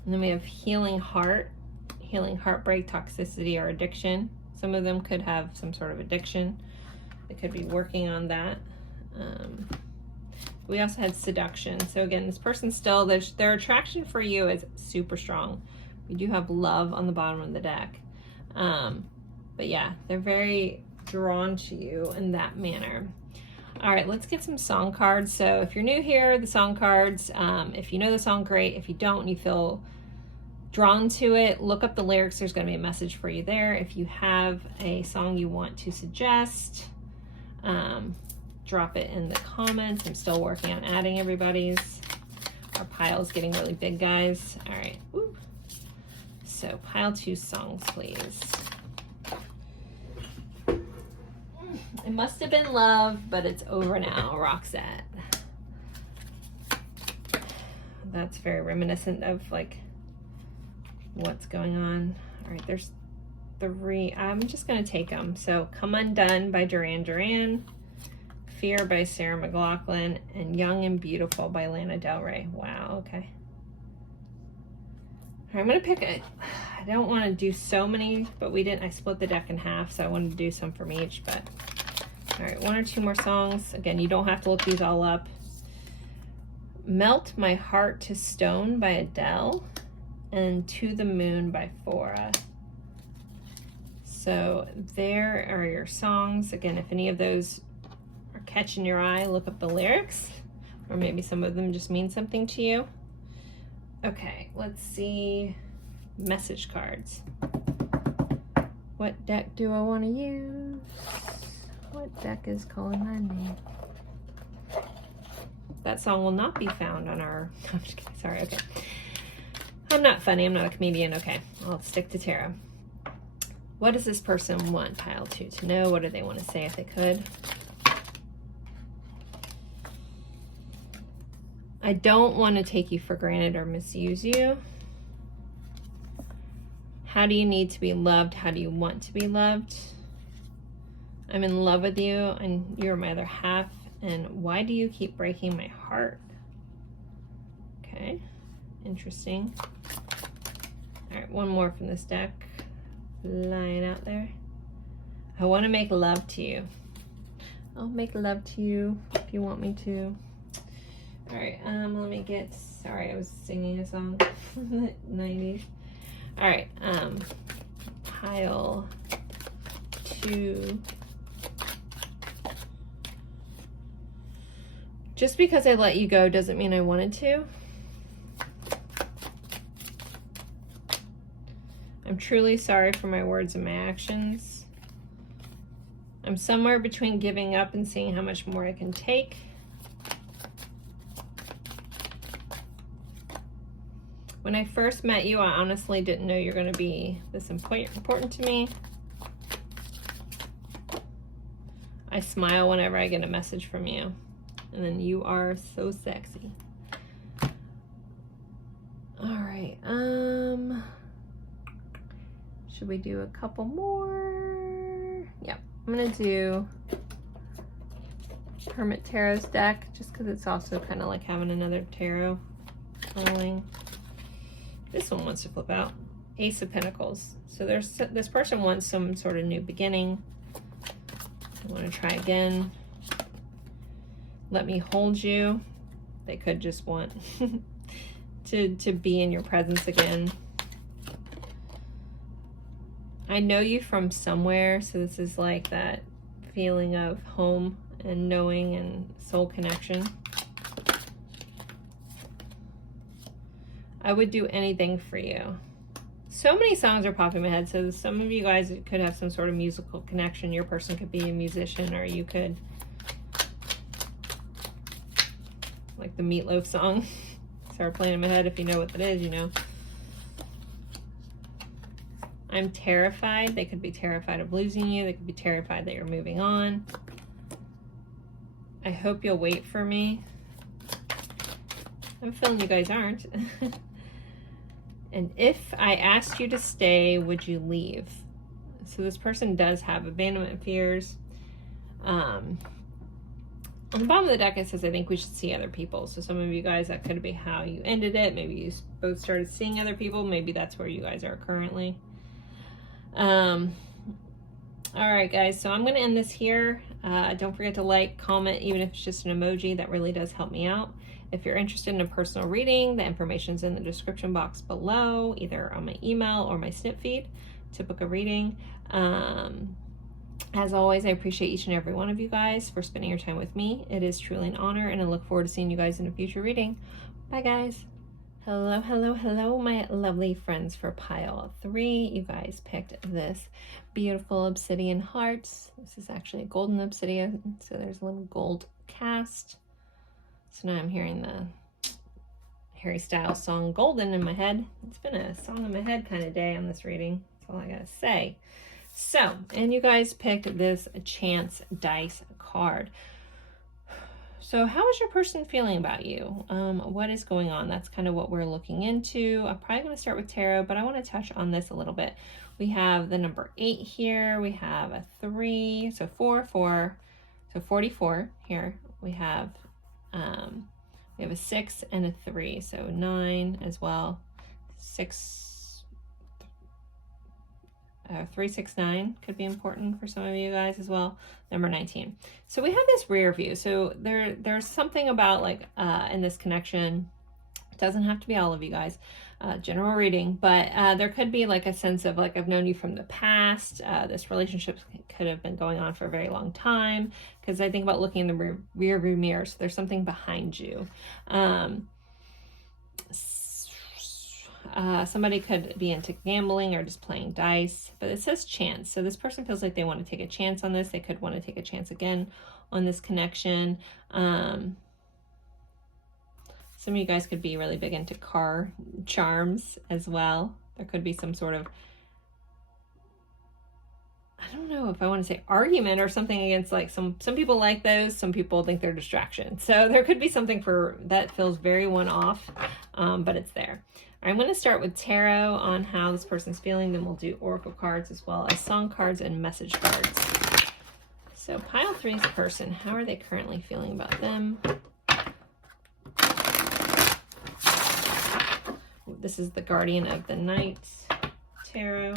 And then we have healing heart, healing heartbreak, toxicity, or addiction. Some of them could have some sort of addiction. They could be working on that. We also had seduction. So again, this person still, their attraction for you is super strong. We do have love on the bottom of the deck. But yeah, they're very drawn to you in that manner. All right, let's get some song cards. So if you're new here, the song cards, if you know the song, great. If you don't and you feel drawn to it, look up the lyrics. There's going to be a message for you there. If you have a song you want to suggest, drop it in the comments. I'm still working on adding everybody's. Our pile's getting really big, guys. All right. Ooh. So pile 2 songs, please. It must have been love, but it's over now, Roxette. That's very reminiscent of like what's going on. All right, there's 3. I'm just gonna take them. So Come Undone by Duran Duran, Fear by Sarah McLachlan, and Young and Beautiful by Lana Del Rey. Wow, okay. All right, I'm gonna pick it. I don't want to do so many, but I split the deck in half, so I wanted to do some from each, but all right, 1 or 2 more songs. Again, you don't have to look these all up. Melt My Heart to Stone by Adele, and To the Moon by Fora. So there are your songs. Again, if any of those are catching your eye, look up the lyrics, or maybe some of them just mean something to you. Okay, let's see. Message cards. What deck do I want to use? What deck is calling my name? That song will not be found on our... I'm just kidding. Sorry, okay. I'm not funny. I'm not a comedian. Okay, I'll stick to tarot. What does this person want pile 2 to know? What do they want to say if they could? I don't want to take you for granted or misuse you. How do you need to be loved? How do you want to be loved? I'm in love with you and you're my other half. And why do you keep breaking my heart? Okay, interesting. All right, 1 more from this deck. Lying out there. I want to make love to you. I'll make love to you if you want me to. All right, let me get, sorry, I was singing a song from the 90s. All right, pile 2. Just because I let you go doesn't mean I wanted to. I'm truly sorry for my words and my actions. I'm somewhere between giving up and seeing how much more I can take. When I first met you, I honestly didn't know you're going to be this important to me. I smile whenever I get a message from you. And then you are so sexy. All right. Should we do a couple more? Yep. I'm going to do Hermit Tarot's deck just because it's also kind of like having another tarot rolling. This one wants to flip out. Ace of Pentacles. So this person wants some sort of new beginning. I want to try again. Let me hold you. They could just want to be in your presence again. I know you from somewhere, so this is like that feeling of home and knowing and soul connection. I would do anything for you. So many songs are popping in my head, so some of you guys could have some sort of musical connection. Your person could be a musician, or you could like the Meatloaf song. Started playing in my head. If you know what that is, you know. I'm terrified. They could be terrified of losing you. They could be terrified that you're moving on. I hope you'll wait for me. I'm feeling you guys aren't. And if I asked you to stay, would you leave? So this person does have abandonment fears. On the bottom of the deck, it says, I think we should see other people. So some of you guys, that could be how you ended it. Maybe you both started seeing other people. Maybe that's where you guys are currently. All right, guys. So I'm going to end this here. Don't forget to like, comment, even if it's just an emoji. That really does help me out. If you're interested in a personal reading, the information's in the description box below, either on my email or my Snipfeed to book a reading. As always, I appreciate each and every one of you guys for spending your time with me. It is truly an honor, and I look forward to seeing you guys in a future reading. Bye, guys. Hello, hello, hello, my lovely friends for pile 3. You guys picked this beautiful obsidian heart. This is actually a golden obsidian, so there's a little gold cast. So now I'm hearing the Harry Styles song Golden in my head. It's been a song in my head kind of day on this reading. That's all I gotta say. So, and you guys picked this chance dice card. So how is your person feeling about you? What is going on? That's kind of what we're looking into. I'm probably going to start with tarot, but I want to touch on this a little bit. We have the number 8 here. We have a 3, so 4, 4, so 44 here. We have a 6 and a 3, so 9 as well. 3, 6, 9 could be important for some of you guys as well. Number 19. So we have this rear view. So there's something about like in this connection. It doesn't have to be all of you guys. General reading, but there could be like a sense of like, I've known you from the past. This relationship could have been going on for a very long time, because I think about looking in the rear view mirror. So there's something behind you. Somebody could be into gambling or just playing dice, but it says chance. So this person feels like they want to take a chance on this. They could want to take a chance again on this connection. Some of you guys could be really big into car charms as well. There could be some sort of, I don't know if I want to say argument or something against, like some people like those, some people think they're distraction. So there could be something for that feels very one-off, but it's there. I'm going to start with tarot on how this person's feeling, then we'll do oracle cards as well as song cards and message cards. So pile 3's person, how are they currently feeling about them? This is the Guardian of the Night tarot.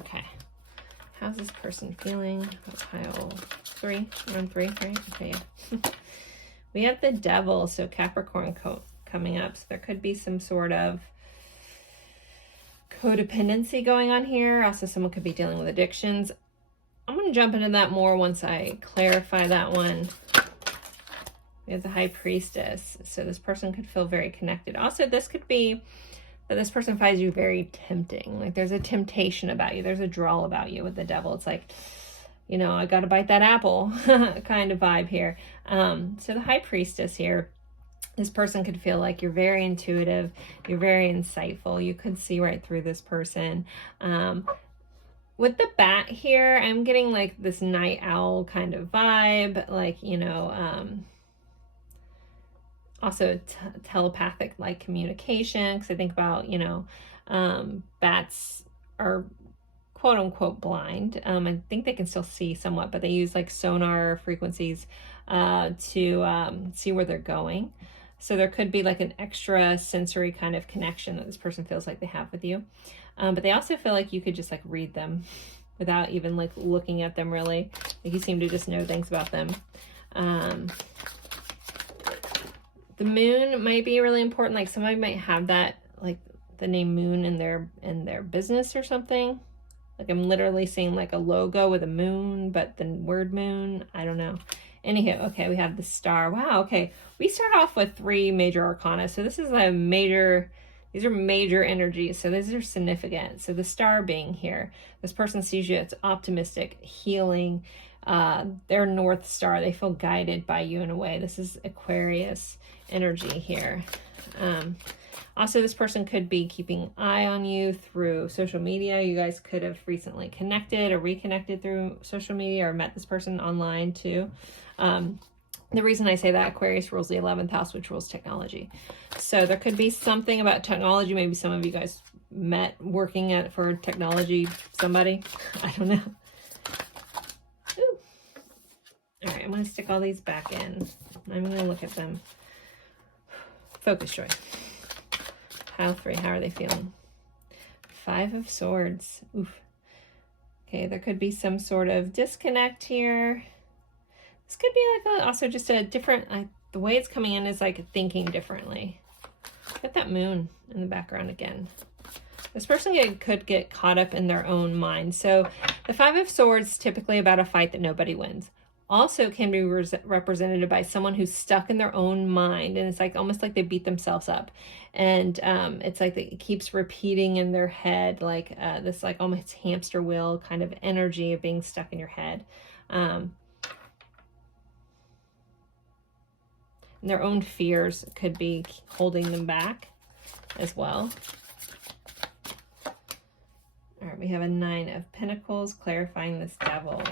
Okay. How's this person feeling? Pile 3. We're on 3, right? Okay, yeah. We have the Devil, so Capricorn coming up. So there could be some sort of codependency going on here. Also, someone could be dealing with addictions. I'm going to jump into that more once I clarify that one. We have the High Priestess. So this person could feel very connected. Also, this could be that this person finds you very tempting. Like there's a temptation about you. There's a draw about you with the Devil. It's like, you know, I got to bite that apple kind of vibe here. So the High Priestess here, this person could feel like you're very intuitive. You're very insightful. You could see right through this person. With the bat here, I'm getting like this night owl kind of vibe. Like, you know, also telepathic like communication, because I think about, you know, bats are quote unquote blind. I think they can still see somewhat, but they use like sonar frequencies to see where they're going. So there could be like an extra sensory kind of connection that this person feels like they have with you. But they also feel like you could just like read them without even like looking at them really. Like you seem to just know things about them. The moon might be really important. Like somebody might have that, like the name moon in their business or something. Like I'm literally seeing like a logo with a moon, but the word moon, I don't know. Anywho, okay, we have the star. Wow, okay. We start off with 3 major arcana. So this is a major, these are major energies. So these are significant. So the star being here, this person sees you as optimistic, healing, their North Star. They feel guided by you in a way. This is Aquarius energy here. Also, this person could be keeping an eye on you through social media. You guys could have recently connected or reconnected through social media, or met this person online too. The reason I say that, Aquarius rules the 11th house, which rules technology. So there could be something about technology. Maybe some of you guys met working for technology, somebody. I don't know. Ooh. All right, I'm going to stick all these back in. I'm going to look at them. Focus, Joy. Pile 3, how are they feeling? 5 of Swords. Oof. Okay, there could be some sort of disconnect here. This could be like also just a different, the way it's coming in is like thinking differently. Get that moon in the background again. This person could get caught up in their own mind. So the 5 of Swords is typically about a fight that nobody wins. Also can be represented by someone who's stuck in their own mind, and it's like almost like they beat themselves up, and it's like it keeps repeating in their head, like this like almost hamster wheel kind of energy of being stuck in your head. And their own fears could be holding them back as well. All right, we have a 9 of Pentacles clarifying this Devil.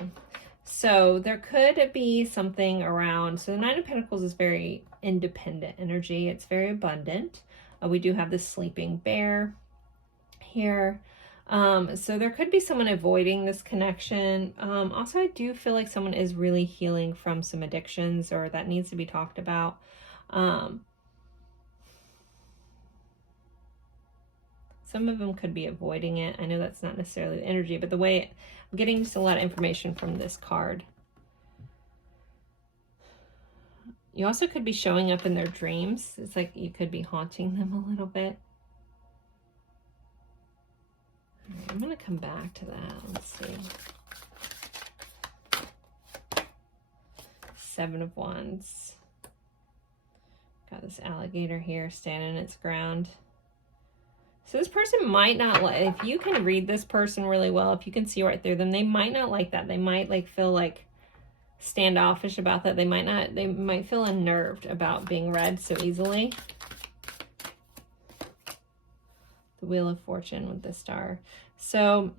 So there could be something around, so the 9 of Pentacles is very independent energy. It's very abundant. We do have this sleeping bear here. So there could be someone avoiding this connection. Also, I do feel like someone is really healing from some addictions, or that needs to be talked about. Some of them could be avoiding it. I know that's not necessarily the energy, but the way I'm getting just a lot of information from this card. You also could be showing up in their dreams. It's like you could be haunting them a little bit. All right, I'm going to come back to that. Let's see. 7 of Wands. Got this alligator here standing its ground. So this person might not like, if you can read this person really well, if you can see right through them, they might not like that. They might like feel like standoffish about that. They might feel unnerved about being read so easily. The Wheel of Fortune with the Star. So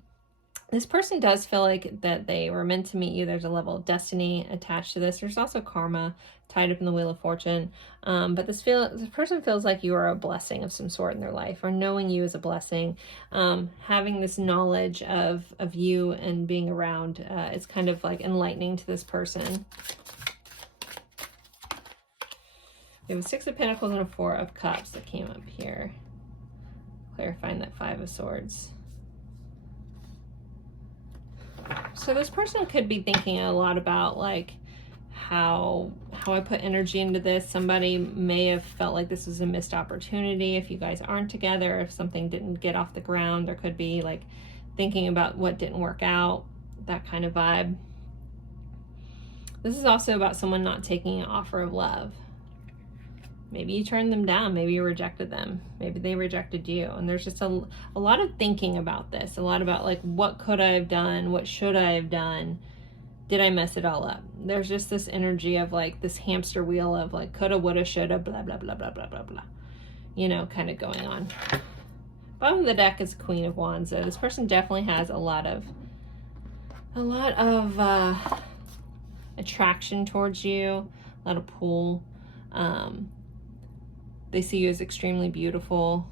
this person does feel like that they were meant to meet you. There's a level of destiny attached to this. There's also karma tied up in the Wheel of Fortune. But this person feels like you are a blessing of some sort in their life, or knowing you is a blessing. Having this knowledge of you and being around is kind of like enlightening to this person. We have a 6 of Pentacles and a 4 of Cups that came up here, clarifying that 5 of Swords. So this person could be thinking a lot about like how I put energy into this. Somebody may have felt like this was a missed opportunity. If you guys aren't together, if something didn't get off the ground, there could be like thinking about what didn't work out, that kind of vibe. This is also about someone not taking an offer of love. Maybe you turned them down. Maybe you rejected them. Maybe they rejected you. And there's just a lot of thinking about this. A lot about like, what could I have done? What should I have done? Did I mess it all up? There's just this energy of like this hamster wheel of like coulda, woulda, shoulda, blah, blah, blah, blah, blah, blah, blah. You know, kind of going on. Bottom of the deck is Queen of Wands. So this person definitely has a lot of attraction towards you, a lot of pull. They see you as extremely beautiful.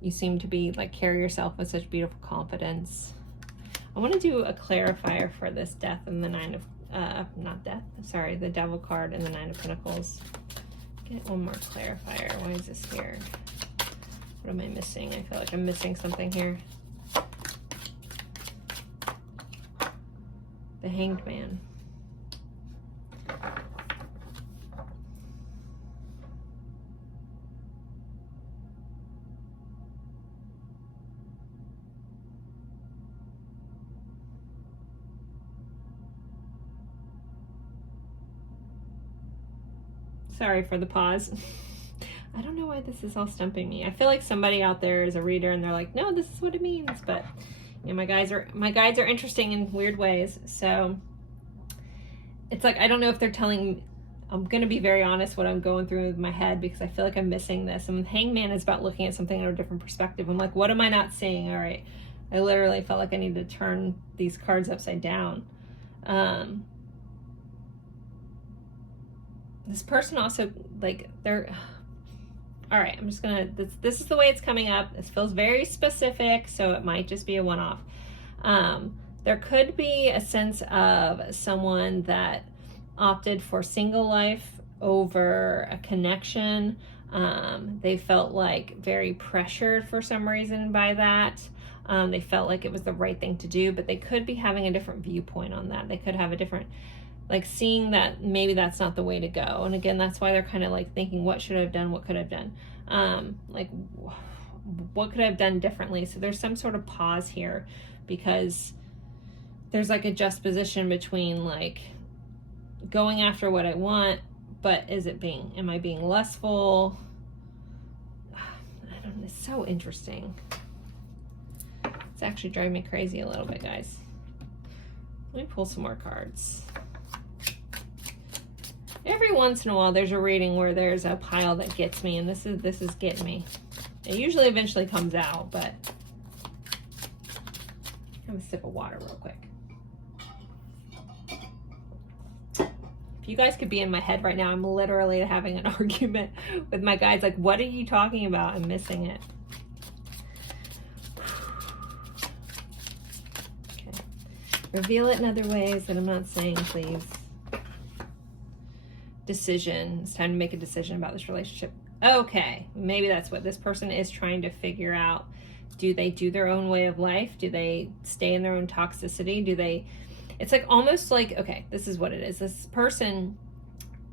You seem to be like carry yourself with such beautiful confidence. I want to do a clarifier for this Death and the 9 of, the Devil card and the 9 of Pentacles. Get one more clarifier. Why is this here? What am I missing? I feel like I'm missing something here. The Hanged Man. Sorry for the pause. I don't know why this is all stumping me. I feel like somebody out there is a reader and they're like, no, this is what it means. But Yeah, my guides are interesting in weird ways. So it's like, I don't know if they're telling, I'm going to be very honest what I'm going through with my head, because I feel like I'm missing this. And Hangman is about looking at something in a different perspective. I'm like, what am I not seeing? All right. I literally felt like I needed to turn these cards upside down. This person also, like, they're, all right, I'm just gonna, this is the way it's coming up. This feels very specific, so it might just be a one-off. There could be a sense of someone that opted for single life over a connection. They felt like very pressured for some reason by that. They felt like it was the right thing to do, but they could be having a different viewpoint on that. They could have a different, like, seeing that maybe that's not the way to go. And again, that's why they're kind of like thinking, what should I have done? What could I have done? Like, what could I have done differently? So there's some sort of pause here, because there's like a juxtaposition between like going after what I want, but am I being lustful? I don't know, it's so interesting. It's actually driving me crazy a little bit, guys. Let me pull some more cards. Every once in a while there's a reading where there's a pile that gets me, and this is getting me. It usually eventually comes out, but have a sip of water real quick. If you guys could be in my head right now, I'm literally having an argument with my guides. Like, what are you talking about? I'm missing it. Okay. Reveal it in other ways that I'm not saying, please. Decision. It's time to make a decision about this relationship. Okay, maybe that's what this person is trying to figure out. Do they do their own way of life? Do they stay in their own toxicity? Do they, it's like almost like, okay, this is what it is. This person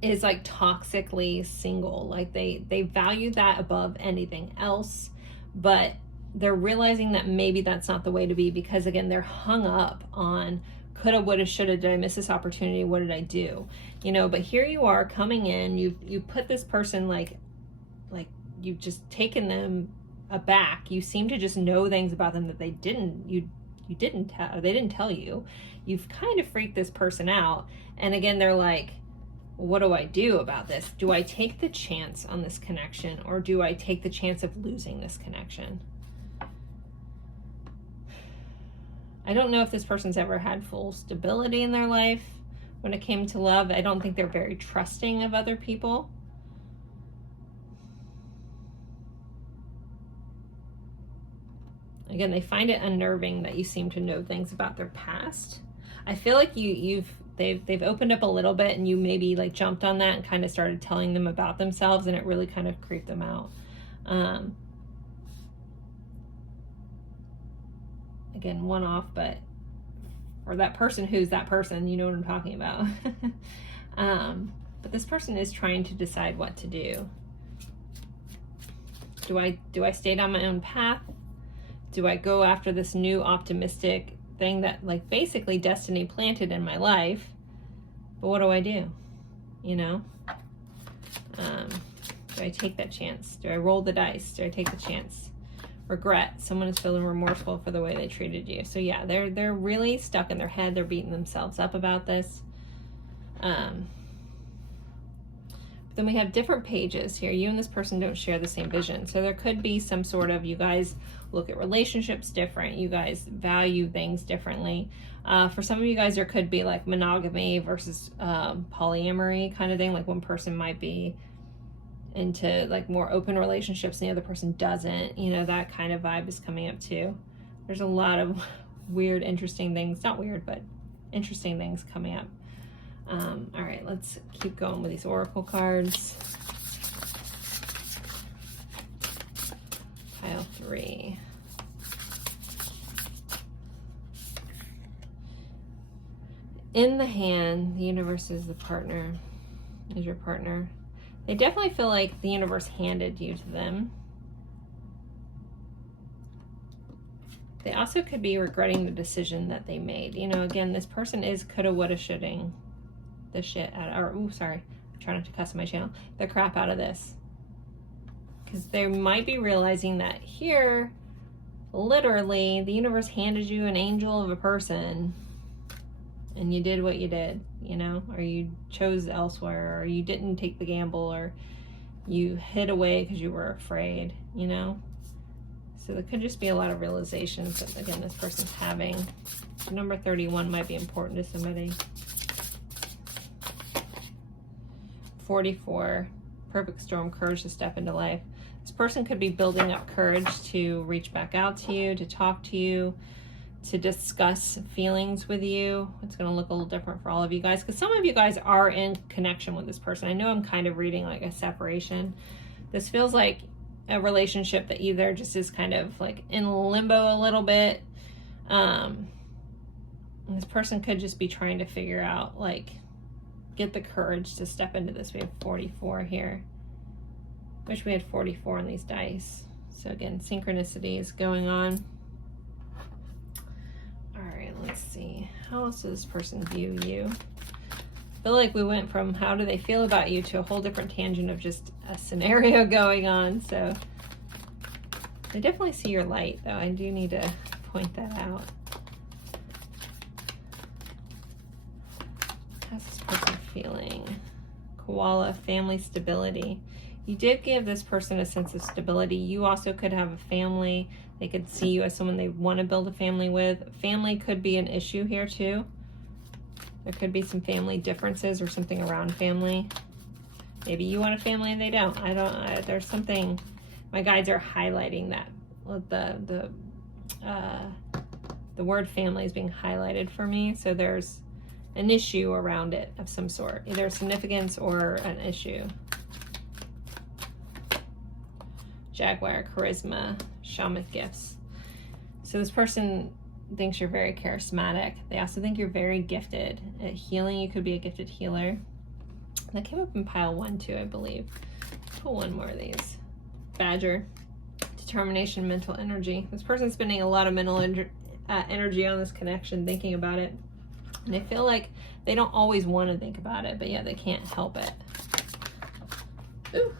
is like toxically single. Like they value that above anything else, but they're realizing that maybe that's not the way to be, because again, they're hung up on coulda, woulda, shoulda, did I miss this opportunity? What did I do? You know, but here you are coming in, you put this person like you've just taken them aback. You seem to just know things about them that they didn't tell you. You've kind of freaked this person out. And again, they're like, what do I do about this? Do I take the chance on this connection, or do I take the chance of losing this connection? I don't know if this person's ever had full stability in their life when it came to love. I don't think they're very trusting of other people. Again, they find it unnerving that you seem to know things about their past. I feel like they've opened up a little bit, and you maybe like jumped on that and kind of started telling them about themselves, and it really kind of creeped them out. Again, one off, but or that person who's that person, you know what I'm talking about. But this person is trying to decide what to do. Do I stay down my own path? Do I go after this new optimistic thing that like basically destiny planted in my life? But what do I do? You know? Do I take that chance? Do I roll the dice? Do I take the chance? Regret. Someone is feeling remorseful for the way they treated you. So yeah, they're really stuck in their head. They're beating themselves up about this. Then we have different pages here. You and this person don't share the same vision. So there could be some sort of, you guys look at relationships different. You guys value things differently. For some of you guys, there could be like monogamy versus polyamory kind of thing. Like one person might be into like more open relationships and the other person doesn't. You know, that kind of vibe is coming up too. There's a lot of weird, interesting things. Not weird, but interesting things coming up. All right, let's keep going with these oracle cards. Pile 3. In the hand, the universe is the partner, is your partner. They definitely feel like the universe handed you to them. They also could be regretting the decision that they made. You know, again, this person is coulda, woulda, shoulding the shit out of, or, ooh, sorry, I'm trying not to cuss on my channel, the crap out of this. Because they might be realizing that here, literally, the universe handed you an angel of a person, and you did what you did, you know, or you chose elsewhere, or you didn't take the gamble, or you hid away because you were afraid, you know. So there could just be a lot of realizations that, again, this person's having. Number 31 might be important to somebody. 44, perfect storm, courage to step into life. This person could be building up courage to reach back out to you, to talk to you, to discuss feelings with you. It's going to look a little different for all of you guys, because some of you guys are in connection with this person. I know I'm kind of reading like a separation. This feels like a relationship that either just is kind of like in limbo a little bit. This person could just be trying to figure out, like, get the courage to step into this. We have 44 here. Wish we had 44 on these dice. So again, synchronicity is going on. All right, let's see. How else does this person view you? I feel like we went from how do they feel about you to a whole different tangent of just a scenario going on. So I definitely see your light, though. I do need to point that out. How's this person feeling? Koala, family stability. You did give this person a sense of stability. You also could have a family. They could see you as someone they want to build a family with. Family could be an issue here too. There could be some family differences or something around family. Maybe you want a family and they don't. There's something, my guides are highlighting that. The word family is being highlighted for me. So there's an issue around it of some sort, either significance or an issue. Jaguar, charisma, shamanic gifts. So this person thinks you're very charismatic. They also think you're very gifted at healing. You could be a gifted healer. That came up in pile 1 too, I believe. Pull one more of these. Badger, determination, mental energy. This person's spending a lot of mental energy on this connection, thinking about it. And I feel like they don't always want to think about it, but yeah, they can't help it. Ooh.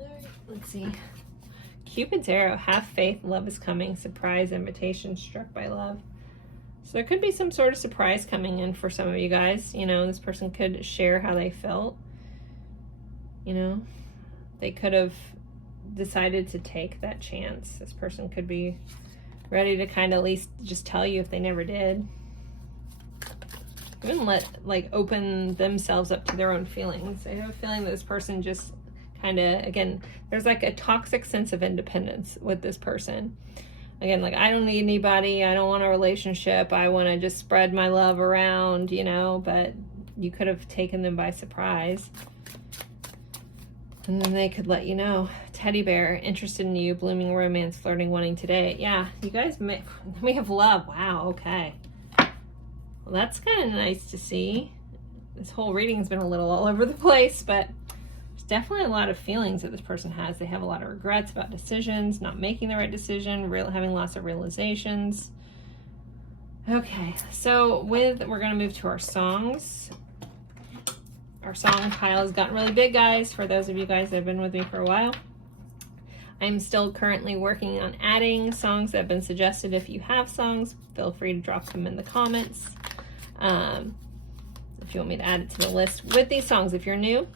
All right, let's see. Cupid's arrow, have faith, love is coming, surprise, invitation, struck by love. So there could be some sort of surprise coming in for some of you guys. You know, this person could share how they felt. You know, they could have decided to take that chance. This person could be ready to kind of at least just tell you if they never did. Even open themselves up to their own feelings. I have a feeling that this person just kind of, again, there's like a toxic sense of independence with this person. Again, like, I don't need anybody. I don't want a relationship. I want to just spread my love around, you know, but you could have taken them by surprise. And then they could let you know. Teddy bear, interested in you, blooming romance, flirting, wanting today. Yeah, you guys we have love. Wow, okay. Well, that's kind of nice to see. This whole reading's been a little all over the place, but there's definitely a lot of feelings that this person has. They have a lot of regrets about decisions, not making the right decision, having lots of realizations. Okay, so we're going to move to our songs. Our song pile has gotten really big, guys, for those of you guys that have been with me for a while. I'm still currently working on adding songs that have been suggested. If you have songs, feel free to drop them in the comments. If you want me to add it to the list. With these songs, if you're new,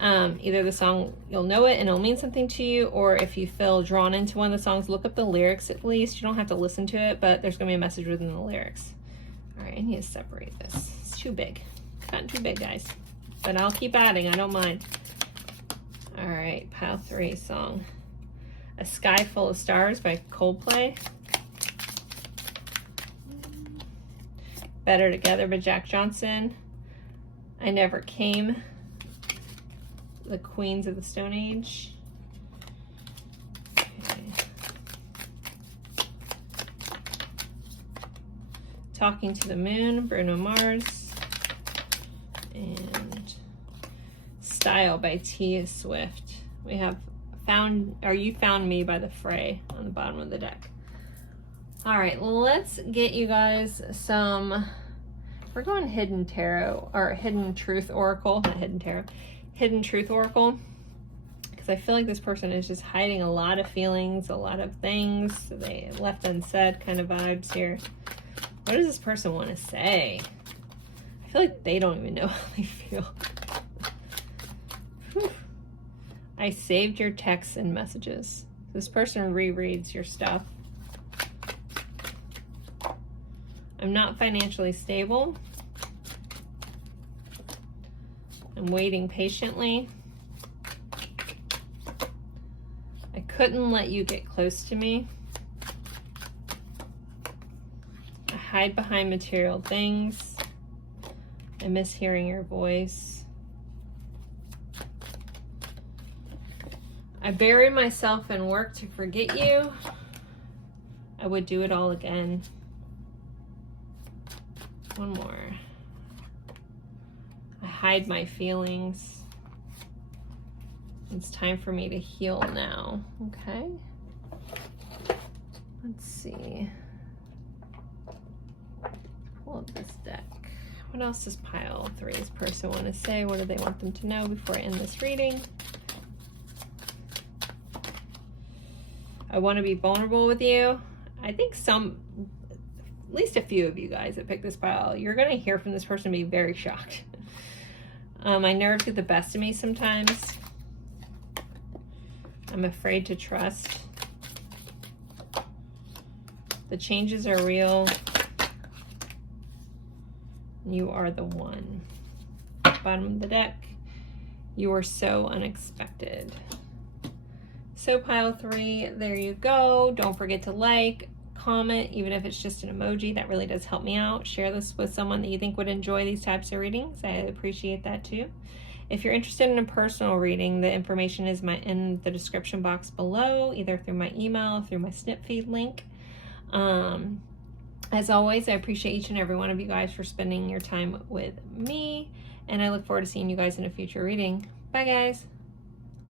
either the song, you'll know it and it'll mean something to you, or if you feel drawn into one of the songs, look up the lyrics at least. You don't have to listen to it, but there's going to be a message within the lyrics. All right, I need to separate this. It's too big. It's gotten too big, guys. But I'll keep adding, I don't mind. All right, pile 3 song. A Sky Full of Stars by Coldplay. Better Together by Jack Johnson. I Never Came, The Queens of the Stone Age. Okay. Talking to the Moon, Bruno Mars. And Style by T. Swift. We have You Found Me by The Fray on the bottom of the deck. All right, let's get you guys some, we're going Hidden Tarot, or Hidden Truth Oracle, not Hidden Tarot, Hidden Truth Oracle, because because I feel like this person is just hiding a lot of feelings, a lot of things they left unsaid kind of vibes here. What does this person want to say? I feel like they don't even know how they feel. Whew. I saved your texts and messages. This person rereads your stuff. I'm not financially stable. I'm waiting patiently. I couldn't let you get close to me. I hide behind material things. I miss hearing your voice. I bury myself in work to forget you. I would do it all again. One more. I hide my feelings. It's time for me to heal now. Okay. Let's see. Pull up this deck. What else does pile 3's person want to say? What do they want them to know before I end this reading? I want to be vulnerable with you. I think at least a few of you guys that picked this pile, you're going to hear from this person and be very shocked. My nerves get the best of me sometimes. I'm afraid to trust. The changes are real. You are the one. Bottom of the deck. You are so unexpected. So pile 3, there you go. Don't forget to like, comment, even if it's just an emoji. That really does help me out. Share this with someone that you think would enjoy these types of readings. I appreciate that too. If you're interested in a personal reading, the information is in the description box below, either through my email or through my Snipfeed link. As always, I appreciate each and every one of you guys for spending your time with me, and I look forward to seeing you guys in a future reading. Bye, guys.